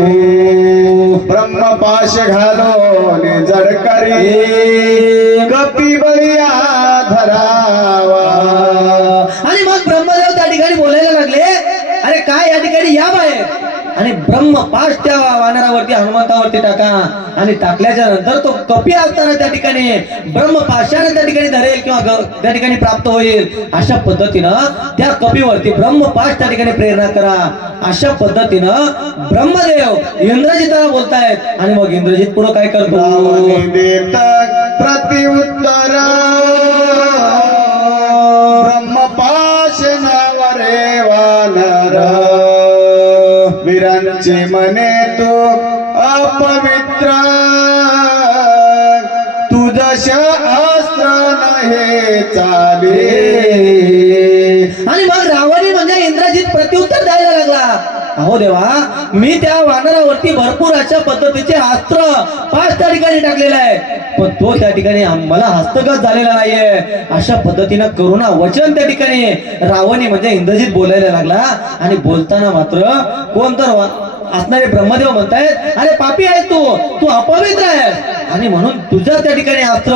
ब्रह्मपाश घालो जडकरी कपी बलिया धरावा. आणि मग ब्रह्मदेव त्या ठिकाणी बोलायला लागले, अरे काय या ठिकाणी या बाहेर. आणि ब्रह्मपाश त्या वानरावरती हनुमंतावरती टाका आणि टाकल्याच्या नंतर तो कपी असताना त्या ठिकाणी ब्रह्मपाशाने त्या ठिकाणी धरेल किंवा त्या ठिकाणी प्राप्त होईल अशा पद्धतीनं त्या कपीवरती ब्रह्मपाश त्या ठिकाणी प्रेरणा करा अशा पद्धतीनं ब्रह्मदेव इंद्रजिताला बोलतायत आणि मग इंद्रजित पुढे काय करतो प्रत्युत्तर ब्रह्मपाश नावरे वानर वीरांची मने तू अपवित्र तुझ्या अस्त्र नहे चाले आणि मग रावणी म्हणजे इंद्रजित प्रत्युत्तर द्यायला लागला अहो देवा मी त्या वानरावरती भरपूर अशा पद्धतीचे अस्त्र 5 त्या ठिकाणी टाकलेले आहे पण तो त्या ठिकाणी मला हस्तगत झालेला नाहीये अशा पद्धतीनं करुणा वचन त्या ठिकाणी रावणी म्हणजे इंद्रजित बोलायला लागला आणि बोलताना मात्र कोण तर असणारे ब्रह्मदेव म्हणतायत अरे पापी आहे तू अपवित्र आहे आणि म्हणून तुझं त्या ठिकाणी अस्त्र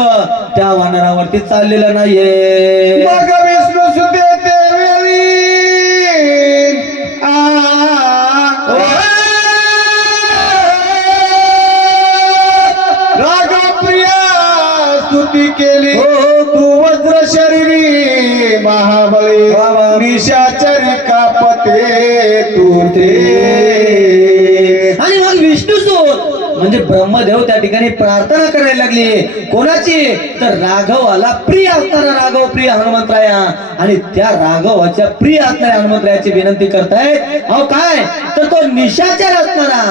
त्या वानरावरती चाललेलं नाहीये मग विष्णू सुते रागप्रिया स्तुती केली तू वज्र शरीरी महाबली निशाचर कापते तू ते आणि मग विष्णुसूत म्हणजे ब्रह्मदेव त्या ठिकाणी प्रार्थना करायला लागली कोणाची तर राघवाला प्रिय असणारा राघव प्रिय हनुमंतराया आणि त्या राघवाच्या प्रिय असणाऱ्या हनुमंतरायाची विनंती करतायत अहो काय तर तो निशाचर असणारा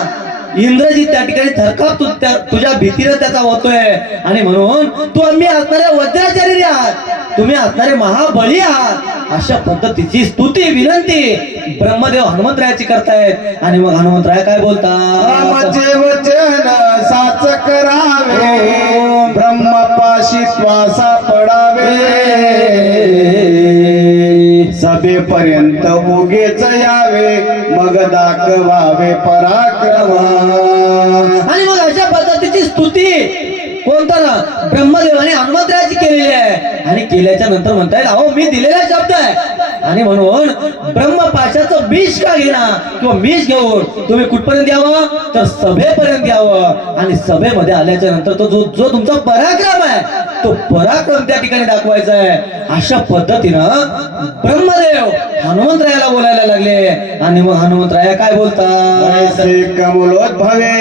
इंद्रजित त्या ठिकाणी थरकाप तुझ्या भीतीने त्याचा होतोय आणि म्हणून तू आम्ही असणारे वज्राचार्य आहात तुम्ही असणारे महाबली आहात अशा पद्धतीची स्तुती विनंती ब्रह्मदेव हनुमंतरायाची करतायत आणि मग हनुमंतराय काय बोलतात वचन साच करावे ब्रह्मपाशी श्वासा पडावे सभेपर्यंत उगेच यावे मग दाखवावे पराक्रम आणि मग अशा पद्धतीची स्तुती कोणता ब्रह्मदेवाने हनुमंतरायाची केलेली आहे आणि केल्याच्या नंतर म्हणतायत अहो मी दिलेला शब्द आहे आणि म्हणून ब्रह्मपाशाचं बीज का घेणार किंवा बीज घेऊन तुम्ही कुठपर्यंत यावं तर सभेपर्यंत यावं आणि सभेमध्ये आल्याच्या नंतर तो जो तुमचा पराक्रम आहे तो पराक्रम त्या ठिकाणी दाखवायचा आहे अशा पद्धतीनं ब्रह्मदेव हनुमंतरायाला बोलायला लागले आणि मग हनुमंतराया काय बोलतात कमलोद्भवे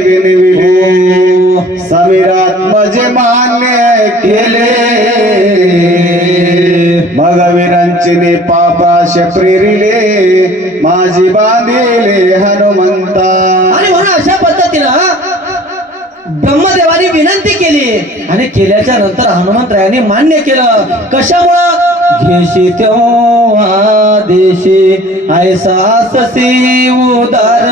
विनिविले समीरात्मजे मान्य केले मग वीरांची पापाश प्रेरिले माझी बांधिले हनुमंता आणि म्हणून अशा पद्धतीनं ब्रह्मदेवाने विनंती केली आणि केल्याच्या नंतर हनुमंतरायाने मान्य केलं कशामुळं घेशी तेव्हा देशी ऐसा ससी उदार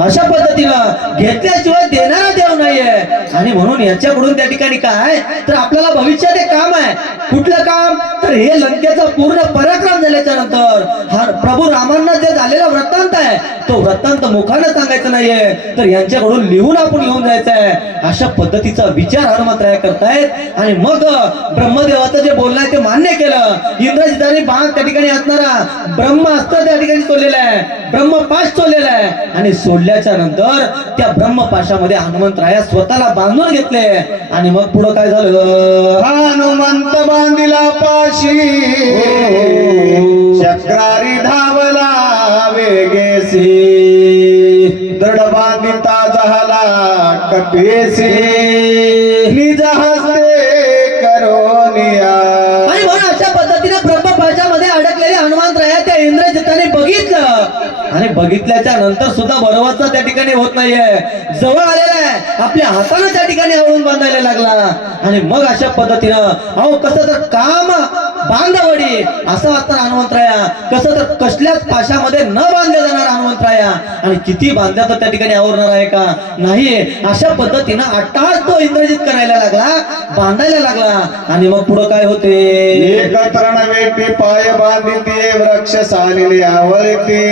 अशा पद्धतीनं घेतल्याशिवाय देणारा देव नाहीये आणि म्हणून याच्याकडून त्या ठिकाणी काय तर आपल्याला भविष्यात एक काम आहे कुठलं काम तर हे लंकेचा पूर्ण पराक्रम झाल्याच्या नंतर हा प्रभू रामांना जे झालेला वृत्तांत आहे तो वृत्तांत मुखाने सांगायचं नाहीये तर यांच्याकडून लिहून आपण घेऊन जायचं आहे अशा पद्धतीचा विचार हनुमंतराय करतायत आणि मग ब्रह्मदेवाचं जे बोलणं आहे ते मान्य केलं इंद्रजिताने बाण त्या ठिकाणी असणारा ब्रह्मास्त्र त्या ठिकाणी सोडलेला आहे ब्रह्मपाश सोडलेला आहे आणि सोडल्याच्या नंतर त्या ब्रह्मपाशामध्ये हनुमंतराया स्वतःला बांधून घेतले आणि मग पुढे काय झालं हनुमंत बांधिला पाशी चक्रारी धावला वेगेसी दृढ बांधिता झाला कपेसी निज हस्ते करोनिया आणि म्हणून अशा पद्धतीने ब्रह्मपाशामध्ये अडकलेले हनुमंतराया त्या इंद्रजिताने बघितलं आणि बघितल्याच्या नंतर सुद्धा बरोबरचा त्या ठिकाणी होत नाहीये जवळ आलेला आहे आपल्या हाताने त्या ठिकाणी आवळून बांधायला लागला आणि मग अशा पद्धतीनं अहो कसं तर काम बांधवडी असं वाटतं हनुमंतराया कसं तर कसल्याच पाशामध्ये न बांधले जाणार हनुमंतराया आणि किती बांधल्या तर त्या ठिकाणी आवरणार आहे का नाही अशा पद्धतीनं अट्टाच तो इंद्रजित करायला लागला बांधायला लागला आणि मग पुढे काय होते एकत्र नवेटी पाय बांधिते वृक्ष सालिले आवळते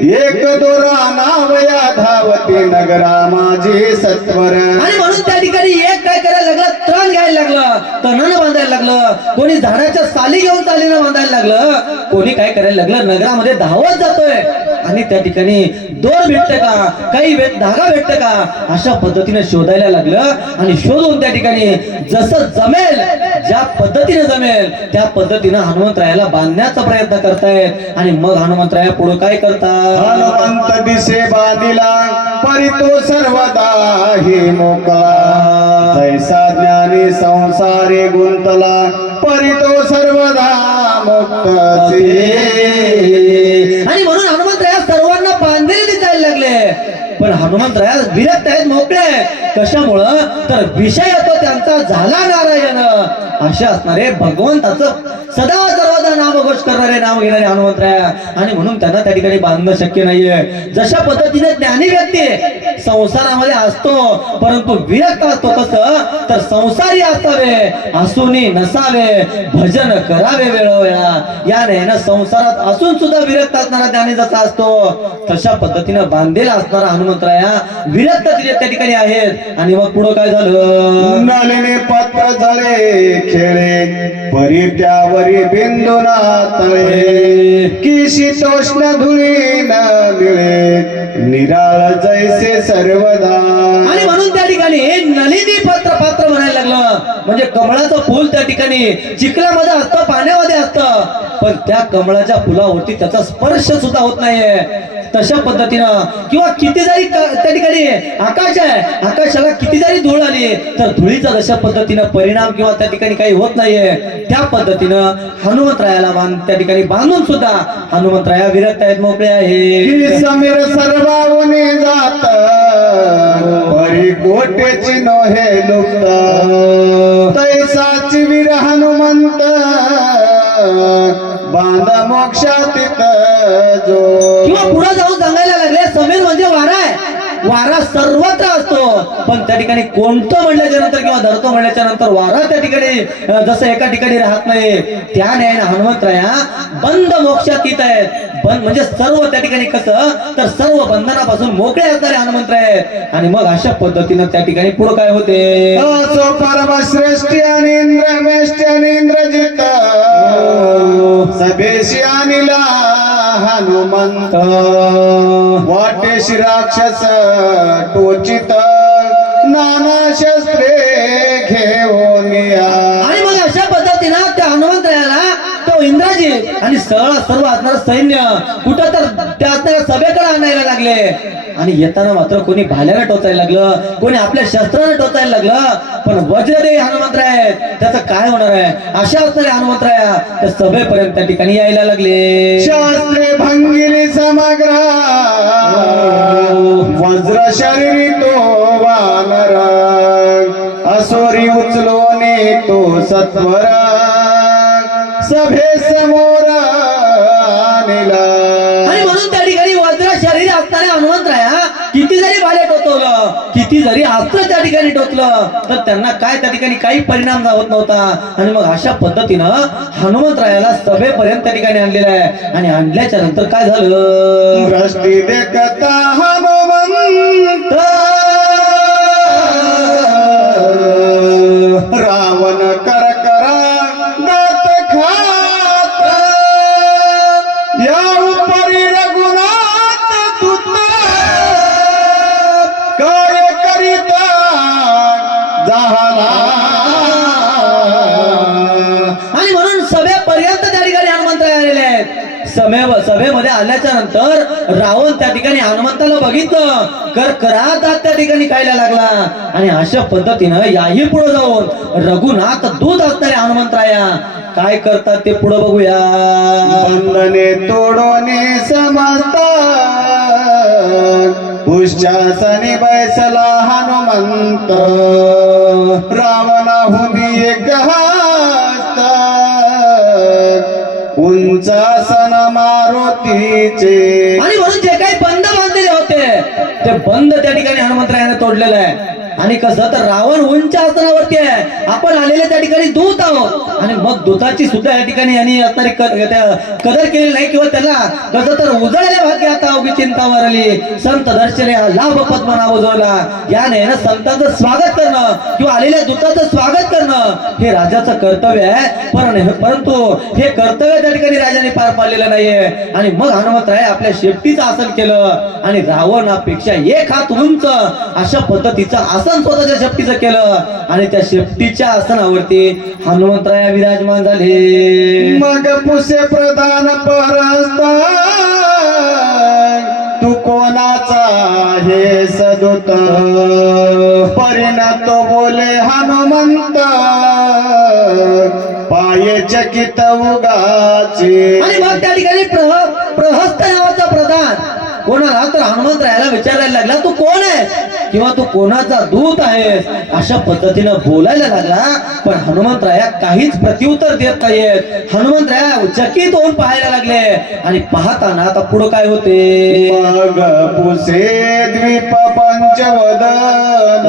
एक दोरा नावया धावते नगरा माझी सत्वर आणि म्हणून त्या ठिकाणी एक काय करायला लागलं तण घ्यायला लागलं तणानं बांधायला लागलं कोणी झाडाच्या साली घेऊन चालीनं बांधायला लागलं कोणी काय करायला लागलं नगरामध्ये धावत जातोय आणि त्या ठिकाणी दोर भेटतं का, काही धागा भेटतं का, अशा पद्धतीने शोधायला लागलं. आणि शोधून त्या ठिकाणी जसं जमेल, ज्या पद्धतीने जमेल त्या पद्धतीनं हनुमंतरायाला बांधण्याचा प्रयत्न करतायत. आणि मग हनुमंतराया पुढे काय करतात. हनुमंत दिसे बांधिला परी तो सर्वदा ही मोकळा, जैसा ज्ञानी संसारी गुंतला परी तो सर्वदा मुक्त. आणि म्हणून हनुमंतराया सर्वांना बांधलेले दिसायला लागले. पण हनुमंतराया विरक्त आहेत, मोकळे आहेत. कशामुळं, तर विषय तो त्यांचा झाला नारायण. असे असणारे भगवंताचं सदा सर्वदा नामघोष करणारे, नाम घेणारे हनुमंतराया. आणि म्हणून त्यांना त्या ठिकाणी बांधणं शक्य नाहीये. जशा पद्धतीने ज्ञानी व्यक्ती संसारामध्ये असतो परंतु विरक्त असतो, कसं तर संसारी असावे असूनही नसावे, भजन करावे वेळोवेळा. या नयन संसारात असून सुद्धा विरक्त असणारा ज्ञानी जसा असतो तशा पद्धतीने बांधलेला असणारा हनुमंतराया विरक्त त्या ठिकाणी आहेत. आणि मग पुढं काय झालं. नलिनी पत्र जळे खेळे परी त्यावरी बिंदू ना तळे, की शीतोष्ण धुळी न मिळे निराळ जैसे सर्वदा. आणि म्हणून त्या ठिकाणी नलिनी पत्र पात्र म्हणायला लागलं. म्हणजे कमळाचं फुल त्या ठिकाणी चिखलामध्ये असतं, पाण्यामध्ये असतं, पण त्या कमळाच्या फुलावरती त्याचा स्पर्श सुद्धा होत नाहीये. तशा पद्धतीनं किंवा किती जरी त्या ठिकाणी आकाश आहे, आकाशाला किती जरी धूळ आली तर धुळीचा जशा पद्धतीनं परिणाम किंवा त्या ठिकाणी काही होत नाहीये, त्या पद्धतीनं हनुमंतरायाला त्या ठिकाणी बांधून सुद्धा हनुमंतराया विरक्त आहेत, मोकळे आहेत. समीर सर्वावनी जात परी कोटेची नोहे लुप्त, तैसाची वीर हनुमंत बांध मोक्षातीत जो. किंवा पुढे जाऊन सांगायला लागले, समीर म्हणजे वारा आहे. वारा सर्वत्र असतो, पण त्या ठिकाणी कोणतं म्हणल्याच्या नंतर किंवा धरतो म्हणल्याच्या नंतर वारा त्या ठिकाणी जसं एका ठिकाणी राहत नाही, त्या न्यायाने हनुमंतराया बंद मोक्षातीत आहेत. बंद म्हणजे सर्व त्या ठिकाणी कसं तर सर्व बंधनापासून मोकळे असणारे हनुमंतराय आहेत. आणि मग अशा पद्धतीनं त्या ठिकाणी पुढे काय होते. असो परमश्रेष्ठी आणि इंद्रमेष्ठी आणि इंद्रजित सभेशी आणला हनुमंत, वाटेशी राक्षस टोचित नाना शस्त्रे घेऊन या. आणि मग अशा पद्धतीनं त्या हनुमंतरायाला तो इंद्रजित आणि सर्व असणारं सैन्य कुठं तर त्या सभेकडे आणायला लागले. आणि येताना मात्र कोणी भाल्याला टोचायला लागलं, कोणी आपल्या शस्त्राने टोचायला लागलं. पण वज्रदेवी हनुमंतराय त्याचं काय होणार आहे. अशा असणारे हनुमंतराया त्या सभेपर्यंत त्या ठिकाणी यायला लागले. शास्त्रे भंगिरी समग्र वज्र शरीरी तो वानर, असोरी उचलोने तो सत्वर सभे समोर आणला. आणि म्हणून त्या ठिकाणी वज्र शरीर असणाऱ्या हनुमंतराया किती जरी भाले टोचवलं, किती जरी अस्त्र त्या ठिकाणी टोचलं तर त्यांना काय त्या ठिकाणी काही परिणाम होत नव्हता. आणि मग अशा पद्धतीनं हनुमंतरायाला सभेपर्यंत त्या ठिकाणी आणलेलं आहे. आणि आणल्याच्या नंतर काय झालं. दृष्टी देखता हनुमंत रावण कर दात खात, या उपरी रघुनाथ दूत काय करीता झाला. आणि म्हणून सभेपर्यंत त्या ठिकाणी हनुमंतराय आलेले आहेत. सभेमध्ये आल्याच्या नंतर रावण त्या ठिकाणी हनुमंताला बघितलं, करात त्या ठिकाणी खायला लागला. आणि अशा पद्धतीनं याही पुढे जाऊन रघुनाथ दूत असणारे हनुमंतराया काय करतात ते पुढे बघूया. बंधने तोडोने समजता उच्चासनी बैसला हनुमंत, रावणाहुनी एक हस्त उंचासन मारुतीचे. आणि म्हणून जे काही बंद बांधलेले होते ते बंद त्या ठिकाणी हनुमंतरायाने तोडलेलं आहे. आणि कसं तर रावण उंच आसनावरती आहे, आपण आलेले त्या ठिकाणी दूत आहोत. आणि मग मग दूताची सुद्धा या ठिकाणी यांनी असणारी कदर केलेली नाही किंवा त्याला कसं तर उजळल्या भाग्य आता अवघी चिंता वरली संत दर्शने लाभ पद्मनाभ जोडला याने ना संतांचं स्वागत करणं किंवा आलेल्या दूताचं स्वागत करणं हे राजाचं कर्तव्य आहे परंतु हे कर्तव्य त्या ठिकाणी राजाने पार पाडलेलं नाहीये आणि मग हनुमंतराय आपल्या शेपटीचं आसन केलं आणि रावणापेक्षा एक हात उंच अशा पद्धतीचं आसन स्वतःच्या शेपटीचं केलं आणि त्या शेपटीच्या आसनावरती हनुमंतराय विराजमान झाले. मग पुसे प्रधान परस्तान तू कोणाचा हे सदूत परिणत बोले हनुमंत पाये चकित उगाचे. आणि मग त्या ठिकाणी प्रहस्त नावाचा प्रधान कोणाला तर हनुमंतरायाला विचारायला लागला तू कोण आहे किंवा तू कोणाचा दूत आहेस अशा पद्धतीनं बोलायला लागला. पण हनुमंतराया काहीच प्रत्युत्तर देत नाहीयेत. हनुमंतराया चकित होऊन पाहायला लागले आणि पाहताना आता पुढे काय होते. मग पुसे द्वीप पंचवदन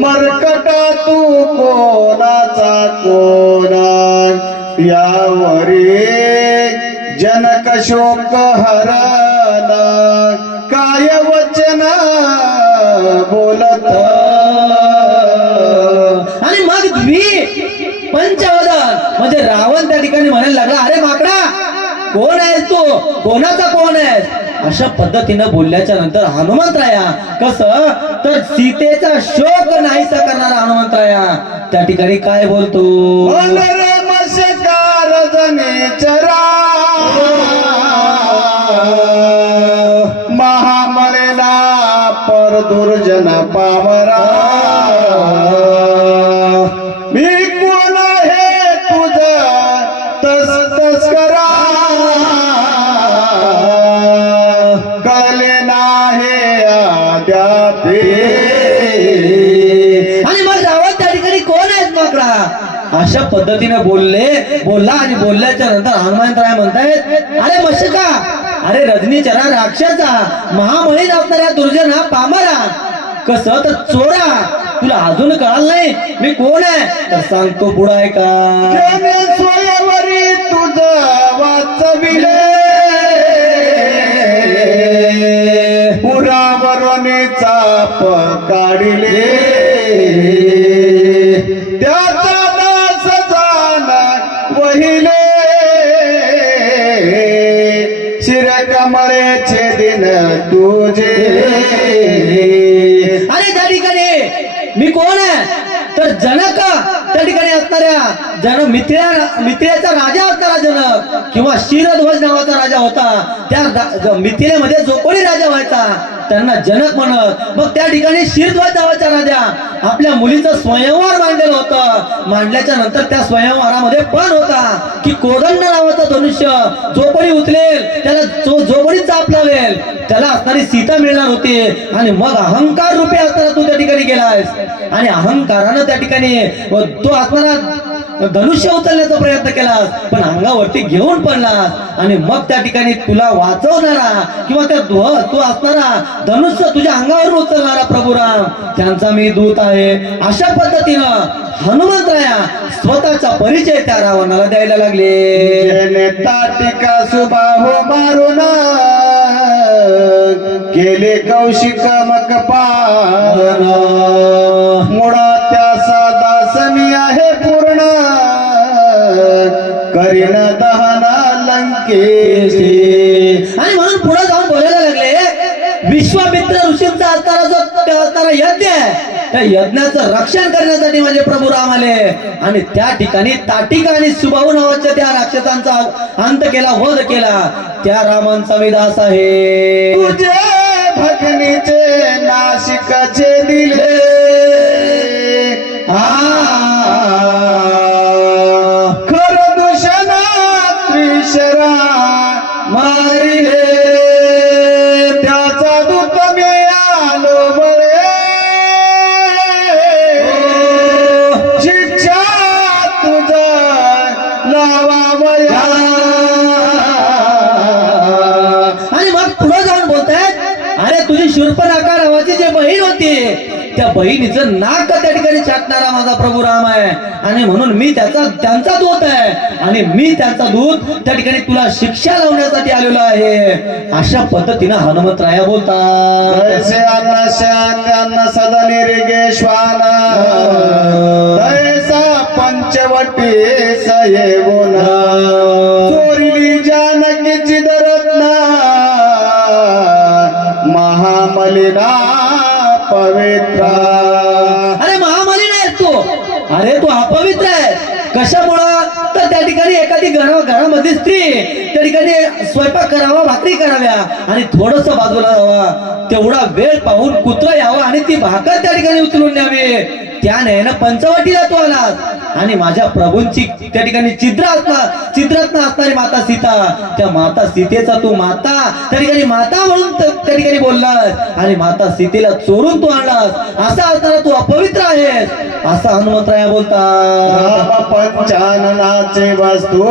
मरकट तू कोणाचा कोणा यावरी जनक शोक हरण काय वचन बोलत. आणि मग पंचवदन म्हणजे रावण त्या ठिकाणी म्हणायला लागला अरे माकडा कोण आहेस तू कोणाचा कोण आहेस अशा पद्धतीनं बोलल्याच्या नंतर हनुमंतराया कसं तर सीतेचा शोक नाहीसा करणारा हनुमंतराया त्या ठिकाणी काय बोलतो. जनेचरा महामलेला पर दुर्जन पामरा मी कोण आहे तुझ तस्करा कळले नाही आद्यापे. आणि मग रावण त्या ठिकाणी कोण आहेत माकडा अशा पद्धतीने बोलला आणि बोलल्याच्या नंतर हनुमंतराय म्हणतायत अरे मशका अरे रजनीचरा राक्षसा महामहिन असणाऱ्या दुर्जना पामरा कसं तर चोरा तुला अजून कळाल नाही मी कोण आहे तर सांगतो पुढं आहे का. स्वयंवरी तुझ वाचविले पुरावरून चाप काढिले त्याचा दास जाण वहिले शिरकमळेचे दिन तुझे. अरे त्या ठिकाणी मी कोण आहे तर जनक त्या ठिकाणी असणाऱ्या मिथिलेचा राजा असणारा जनक किंवा शिरध्वज नावाचा राजा होता त्या मिथिलेमध्ये जो कोणी राजा व्हायचा त्यांना जनक म्हणत. मग त्या ठिकाणी शिरध्वज नावाचा राजा आपल्या मुलीचं स्वयंवर मांडलेलं होतं. मांडल्याच्या नंतर त्या स्वयंवरामध्ये पण होता की कोदंड नावाचा धनुष्य जो कोणी उचलेल त्याला जो कोणी चाप लावेल त्याला असणारी सीता मिळणार होती. आणि मग अहंकार रूपी असताना तू त्या ठिकाणी गेलास आणि अहंकारानं त्या ठिकाणी तो असणारा धनुष्य उचलण्याचा प्रयत्न केलास पण अंगावरती घेऊन पडलास आणि मग त्या ठिकाणी तुला वाचवणारा किंवा त्या तू असणारा धनुष्य तुझ्या अंगावर उचलणारा प्रभुराम त्यांचा मी दूत आहे. अशा पद्धतीनं हनुमंतराया स्वतःचा परिचय त्या रावणाला द्यायला लागले. ताटिका सुबाहो मारून केले कौशिक मक पारण मुळा त्याचा दासनी आहे पूर्ण करीन दहना लंकेशी. आणि म्हणून पुढे जाऊन बोलायला लागले विश्वामित्र ऋषींचा असणारा यज्ञ आहे त्या यज्ञाचं रक्षण करण्यासाठी माझे प्रभू राम आले आणि त्या ठिकाणी ताटिका आणि सुबाहू नावाच्या त्या राक्षसांचा अंत केला वध केला त्या रामांचा मी दास आहे. तुझे भगनीचे नाशिकचे दिले खर दूषणा त्रिशरा मारिले त्याचा दूत मी आलो बळे शिक्षा तुझा लावावया. आणि मग पुढे जाऊन बोलतायत अरे तुझी शूर्पणखा नावाची जी बहीण होती त्या बहिणीचं नाक त्या ठिकाणी चाटणारा माझा प्रभू राम आहे आणि म्हणून मी त्यांचा दूत आहे आणि मी त्यांचा दूत त्या ठिकाणी तुला शिक्षा लावण्यासाठी आलेलो आहे. अशा पद्धतीनं हनुमंतराया बोलतात. तैसे अन्न शांत अन्न सदा निरेगेश्वाना तैसा पंचवटी सयेवुना चोरली जानकीची दरत्ना महामलिना पवित्रा. अरे महामलिन आहेस तू, अरे तू अपवित्र आहे. कशामुळं तर त्या ठिकाणी एखादी घरामधली स्त्री त्या ठिकाणी स्वयंपाक करावा, भाकरी कराव्या आणि थोडस बाजूला जावा, तेवढा वेळ पाहून कुत्र यावं आणि ती भाकर त्या ठिकाणी उचलून न्यावी. त्या न्यायानं पंचवटीला तू आलास आणि माझ्या प्रभूंची त्या ठिकाणी चित्रात्न असणारी माता सीता, त्या माता सीतेचा तू माता त्या ठिकाणी माता म्हणून त्या ठिकाणी बोललास आणि माता सीतेला चोरून तू आणलास. असा असताना तू अपवित्र आहेस असा हनुमंतराया बोलतात. पंचाननाचे वस्तू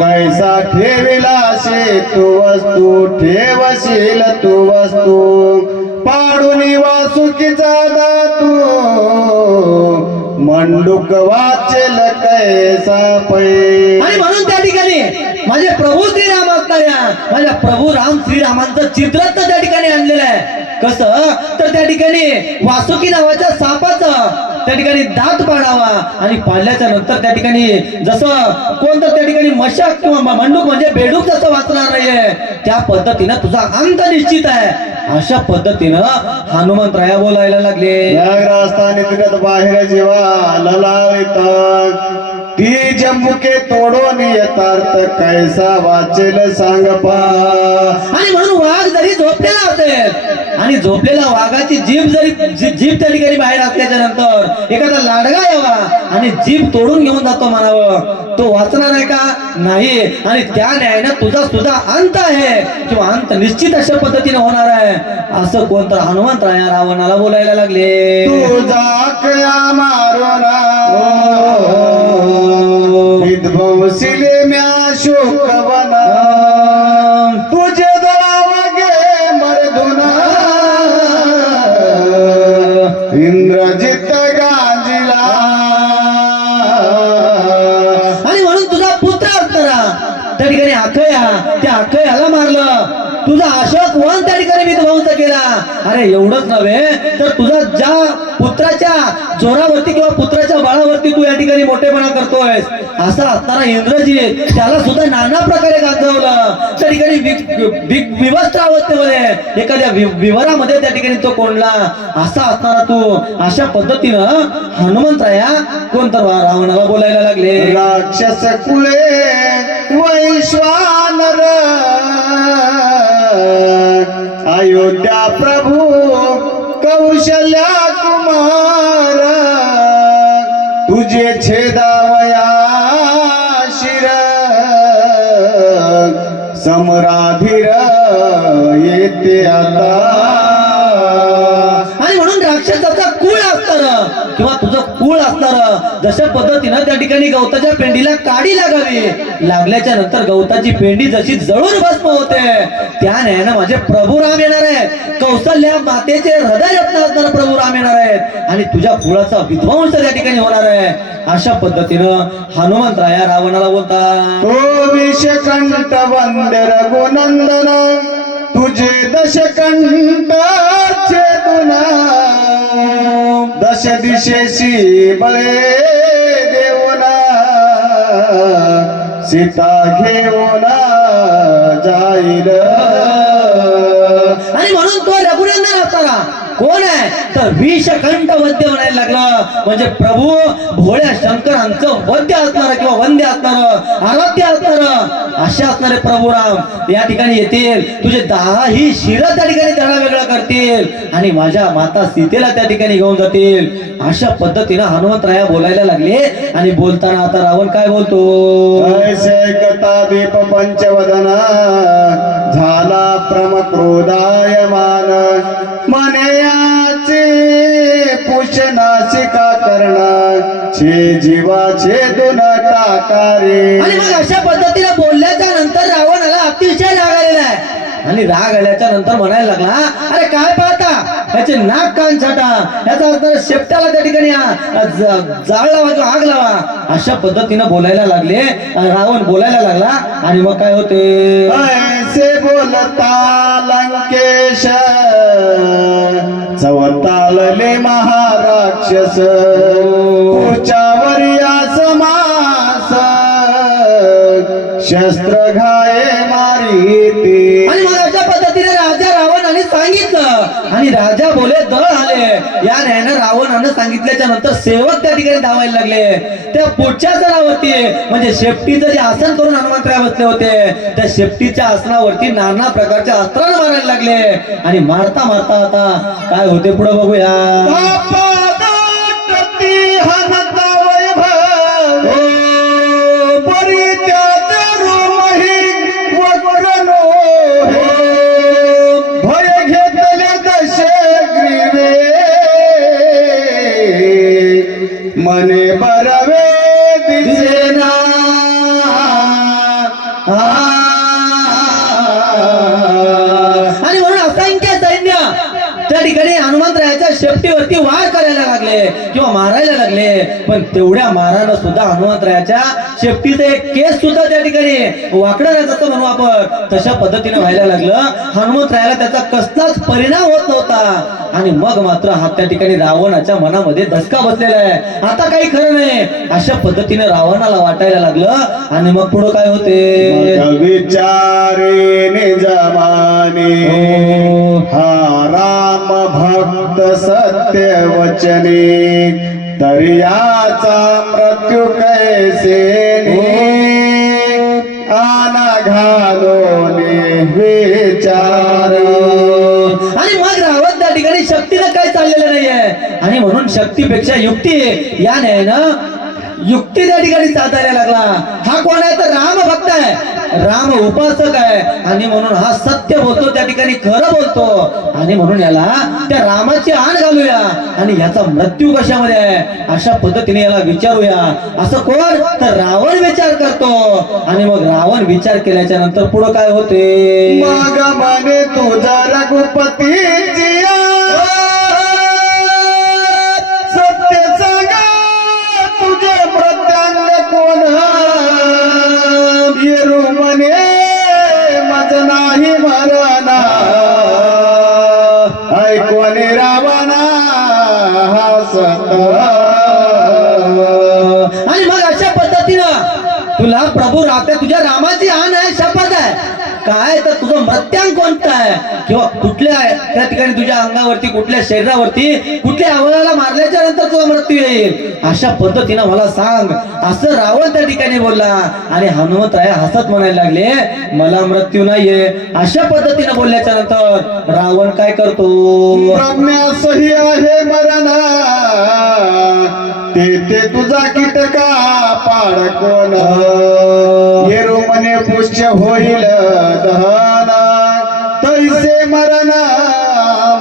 कैसा ठेविला शे तू वस्तू ठेवशील तू वस्तू पाडून वासुकीचा दातू मंडूक वाचेल कैसा पै. आणि म्हणून त्या ठिकाणी माझे प्रभू श्रीराम असणाऱ्या माझ्या प्रभू राम श्रीरामांचं चित्रच त्या ठिकाणी आणलेलं आहे. कसं तर त्या ठिकाणी वासुकी नावाच्या सापाचं त्या ठिकाणी दात पाडावा आणि पाडल्याच्या नंतर त्या ठिकाणी जसं कोणतं त्या ठिकाणी मशाक किंवा मंडूक म्हणजे बेडूक जसं वाचणार नाहीये त्या पद्धतीनं तुझा अंत निश्चित आहे. अशा पद्धतीनं हनुमंतराया बोलायला लागले. व्याघ्रस्थानी तुझ्यात बाहेर जीवा ललावित ती जंबुके तोडून यथार्थ कैसा वाचेल सांग पा. आणि म्हणून वाघ जरी झोपलेला असेल आणि झोपलेल्या वाघाची जीभ त्या ठिकाणी बाहेर असल्याच्या नंतर एखादा लाडगा यावा आणि जीभ तोडून घेऊन जातो म्हणावं, तो वाचणार आहे का? नाही. आणि त्या न्यायानं तुझा सुद्धा अंत आहे किंवा अंत निश्चित अशा पद्धतीने होणार आहे असं कोणतं हनुमंतराया रावणाला बोलायला लागले. तुझा कया मारोना विध्वंसिले म्या शोकवना तुझे दळावगे मर्दुना इंद्रजित गांजिला. आणि म्हणून तुझा पुत्र असताना त्या ठिकाणी अखया, त्या अखयाला मारलं. तुझा अशोक वन त्या ठिकाणी विध्वंस केला. अरे एवढंच नव्हे तर तुझा ज्या पुत्राच्या जोरावरती किंवा पुत्राच्या बळावरती तू या ठिकाणी मोठेपणा करतोयस असा असताना इंद्रजीत त्याला सुद्धा नाना प्रकारे गाजवलं. त्या ठिकाणी विवस्त्र अवस्थेमध्ये एखाद्या विवरामध्ये त्या ठिकाणी तो कोंडला. असा असताना तू अशा पद्धतीनं हनुमंतराया कोणतं रावणाला बोलायला लागले. राक्षस कुळे वैश्वानर अयोध्या प्रभू कौशल्या कुमार तुझे छेदावया शिर समराधीर येते आता. आणि म्हणून राक्षसाचा कुळ असणार किंवा तुझं कुळ असणार जशा पद्धतीनं त्या ठिकाणी गवताच्या पेंडीला काडी लागावी, लागल्याच्या नंतर गवताची पेंडी जशी जळून भस्म होते त्या न्यायानं माझे प्रभू राम येणार आहेत. कौशल्या मातेचे हृदय रत्न असणारा प्रभू राम येणार आहेत आणि तुझ्या कुळाचा विध्वंस त्या ठिकाणी होणार आहे. अशा पद्धतीनं हनुमंतराया रावणाला बोलतात. तो विषकंठ वंद्य रघुनंदन तुझे दशकंठ छेदुना दश दिशेशी बळे देवना सीता घेऊना जाईल. आणि म्हणून तो रघुनंदन असताना कोण आहे तर विषकंठ वद्य म्हणायला लागला. म्हणजे प्रभू भोळ्या शंकरांचं वद्य असणार किंवा वंद्य असणार आराध्य असणार अशा असणारे प्रभू राम या ठिकाणी येतील. तुझे 10 शिर त्या ठिकाणी त्याला वेगळं करतील आणि माझ्या माता सीतेला त्या ठिकाणी घेऊन जातील. अशा पद्धतीनं हनुमंतराया बोलायला लागले. आणि बोलताना आता रावण काय बोलतो. ऐसे कथा दीप पंचवदना झाला प्रमक्रोधायमान मनेयाचे पुषनाशिका करणा छे जीवाचे दोन टाकारे. आणि मग अशा पद्धतीने बोलल्याच्या नंतर रावणाला अतिशय राग आलेला आहे. आणि राग आल्याच्या नंतर म्हणायला लागला, अरे काय पाहता, याचे नाक कान छाटा, याचा अर्थ शेपटाला त्या ठिकाणी जाळ लावा किंवा आग लावा, अशा पद्धतीनं बोलायला लागले. रावण बोलायला लागला आणि मग काय होते, ऐसे बोलता लंकेश चवताळले महाराक्षस उच्चावर या समास शस्त्र घाये मारी. आणि मग अशा पद्धतीने राजा रावणाने सांगितलं आणि राजा बोले दळ आले. या न्यायानं रावणानं सांगितल्याच्या नंतर सेवक त्या ठिकाणी धावायला लागले. त्या पुढच्या आसनावरती म्हणजे शेपटीचं जे आसन करून हनुमंतराय बसले होते, त्या शेपटीच्या आसनावरती नाना प्रकारच्या अस्त्रानं मारायला लागले. आणि मारता मारता आता काय होते पुढे बघूया. मने बरवे दिसेना आणि म्हणून असंख्य सैन्य त्या ठिकाणी हनुमंतरायाच्या शेपटीवरती वार करायला लागले किंवा मारायला लागले. पण तेवढ्या मारानं सुद्धा हनुमंतरायाच्या शेपटीचं एक केस सुद्धा त्या ठिकाणी वाकडं राहत म्हणू आपण, तशा पद्धतीने व्हायला लागलं. हनुमंतरायाला त्याचा कसलाच परिणाम होत नव्हता. आणि मग मात्र हा त्या ठिकाणी रावणाच्या मनामध्ये धसका बसलेला आहे, आता काही खरं नाही, अशा पद्धतीने रावणाला वाटायला लागलं. आणि मग पुढे काय होते, विचारे निजमाने हा राम भक्त सत्य वचने दर्याचा मृत्यू कैसे आना घालोने विचार. आणि मग रावण त्या ठिकाणी शक्तीनं काय चाललेलं नाहीये. आणि म्हणून शक्तीपेक्षा युक्ती या न्यायानं युक्ती त्या ठिकाणी साधायला लागला. हा कोण आहे तर राम भक्त आहे, राम उपासक आहे. आणि म्हणून हा सत्य बोलतो, त्या ठिकाणी खरं बोलतो. आणि म्हणून याला त्या रामाची आण घालूया आणि याचा मृत्यू कशामध्ये आहे अशा पद्धतीने याला विचारूया. असं कोण तर रावण विचार करतो. आणि मग रावण विचार केल्याच्या नंतर पुढे काय होते, मग म्हणे तुझा रघुपती जिया सत्य सांगा तुझे प्रत्यांग कोण येरू म्हणे मज नाही मरणा ऐकोने रावणा हसत. आणि मग अशा पद्धतीनं तुला प्रभू राहते, तुझ्या रामाची आण आहे, शपथ आहे काय तर तुझं मृत्यांक कोणतं आहे किंवा कुठल्या त्या ठिकाणी तुझ्या अंगावरती कुठल्या शरीरावरती कुठल्या अवयवाला मारल्याच्या नंतर तुझा मृत्यू येईल अशा पद्धतीनं मला सांग, असं रावण त्या ठिकाणी बोलला. आणि हनुमंतराय हसत म्हणायला लागले, मला मृत्यू नाहीये. अशा पद्धतीनं बोलल्याच्या नंतर रावण काय करतो, प्रज्ञासही आहे मरण ते तुझा कीटका पाड कोण येरू म्हणे पुष्य होईल दहन तैसे मरण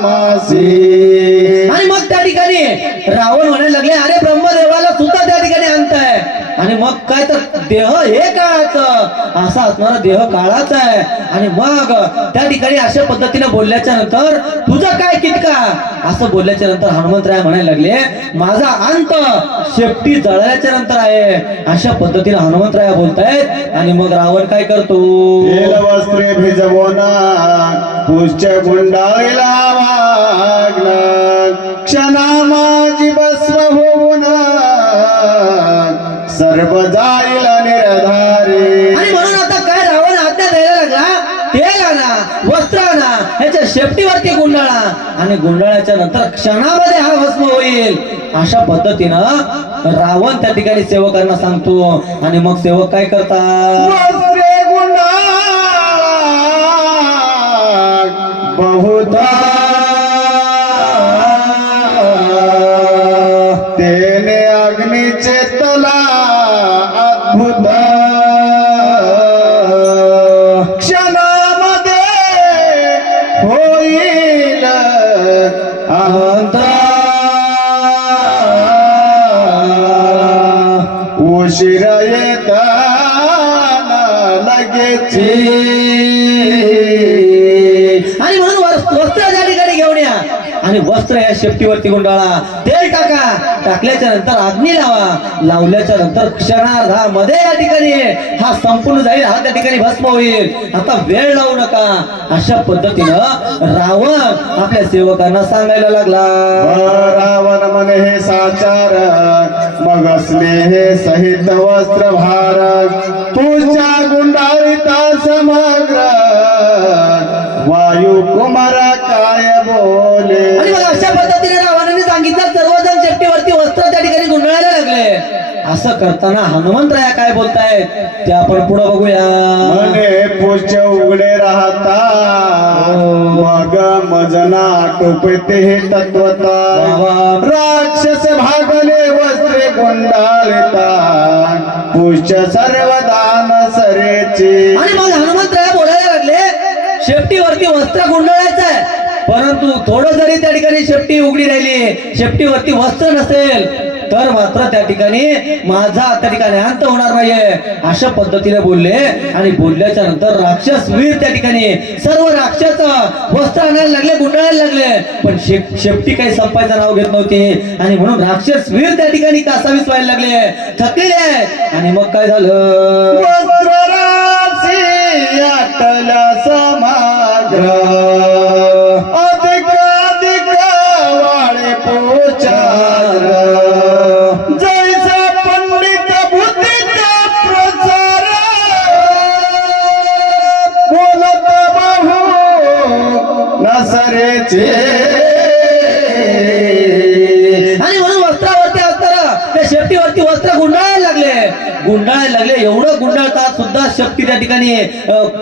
मासी. आणि मग त्या ठिकाणी रावण म्हणायला लागले, अरे ब्रह्मदेवाला सुद्धा त्या ठिकाणी आणताय. आणि मग काय तर देह हे काळाचं असा असणारा देह काळाचा आहे. आणि मग त्या ठिकाणी अशा पद्धतीने बोलल्याच्या नंतर तुझा काय कितका असं बोलल्याच्या नंतर हनुमंतराय म्हणायला लागले, माझा अंत शेपटी जळल्याच्या नंतर आहे. अशा पद्धतीने हनुमंतराय बोलतायत. आणि मग रावण काय करतो, वस्त्रे भिजवोना पुष्य गुंडाळीला वागला क्षणा माझी भस्म होऊन सर्व जाईल निर्धारी. आणि म्हणून आता काय रावण आज्ञा द्यायला लागला, तेल आणा, वस्त्र आणा, याच्या शेपटीवरती गुंडाळा आणि गुंडाळ्याच्या नंतर क्षणामध्ये हा भस्म होईल. अशा पद्धतीनं रावण त्या ठिकाणी सेवकांना सांगतो. आणि मग सेवक काय करतात, वस्त्रे गुंडाळा बहुधा तेने अग्नीचे तला अद्भुत क्षणामध्ये होईल अंत उशीर येताना लगेच या आणि वस्त्र या शेपटीवरती गुंडाळा, तेल टाका, टाकल्याच्या नंतर अग्नी लावा, लावल्याच्या नंतर क्षणार्धामध्ये या ठिकाणी हा संपूर्ण जाईल, हा त्या ठिकाणी भस्म होईल. आता वेळ लावू नका. अशा पद्धतीनं रावण आपल्या सेवकांना सांगायला लागला. रावण म्हणे हे साचार, मग असले हे सहित वस्त्र भार, तुझ्या गुंडाळीता समग्र, वायू कुमारा काय बोले. आणि मग अशा पद्धतीने रावणाने सांगितलं, सर्वजण शेपटीवरती वस्त्र त्या ठिकाणी गुंडाळायला लागले. असं करताना हनुमंतराया काय बोलतायत ते आपण पुढे बघूया. म्हणे पुष्य उघडे राहता, मग मजना टोपते हे तत्वता, राक्षस भागले वस्त्रे गुंडाळता, पुष्य सर्वदान सरेचे. आणि मग हनुमंतराया बोलायला लागले, शेपटीवरती वस्त्र गुंडाळायचं आहे, परंतु थोडं जरी त्या ठिकाणी शेपटी उघडी राहिली, शेपटीवरती वस्त्र नसेल तर मात्र त्या ठिकाणी माझा त्या ठिकाणी अंत होणार नाहीये. अशा पद्धतीने बोलले. आणि बोलल्याच्या नंतर राक्षस वीर त्या ठिकाणी सर्व राक्षस वस्त्र आणायला लागले, गुंडाळायला लागले, पण शेपटी काही संपायचं नाव घेत नव्हती. आणि म्हणून राक्षस वीर त्या ठिकाणी कासावीस व्हायला लागले, थकलेले आहेत. आणि मग काय झालं, वस्त्रराशी आटल्या समाग्र, अधिक वाळे पोचार, जैसा पंडित बुद्धीचा प्रसार, बोलत बहु नसरेचे. आणि म्हणून वस्त्रावरती असताना त्या शेपटीवरती वस्त्र गुंडाळायला लागले. एवढं गुंडाळतात सुद्धा शेपटी त्या ठिकाणी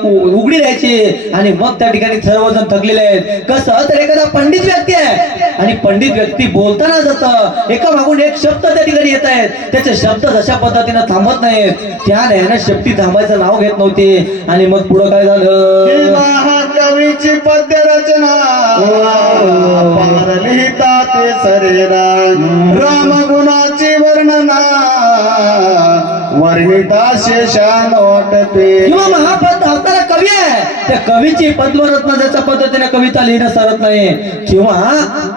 उघडी राहायची. आणि मग त्या ठिकाणी सर्वजण थकलेले आहेत. कसं तर एखादा पंडित व्यक्ती आहे आणि पंडित व्यक्ती बोलताना जसं एका मागून एक शब्द त्या ठिकाणी येत आहेत, त्याचे शब्द जशा पद्धतीने थांबत नाहीत, त्या नयानं शेपटी थांबायचं नाव घेत नव्हती. आणि मग पुढं काय झालं, महाकवीची पद्य रचना पार लिहिता ते सरेरा, राम गुणाची वर्णना वर्णिता शेषान वाटते. किंवा महापद असणारा कवी आहे, त्या कवीची पद्मरत्न ज्याच्या पद्धतीने कविता लिहिणं सरत नाही. किंवा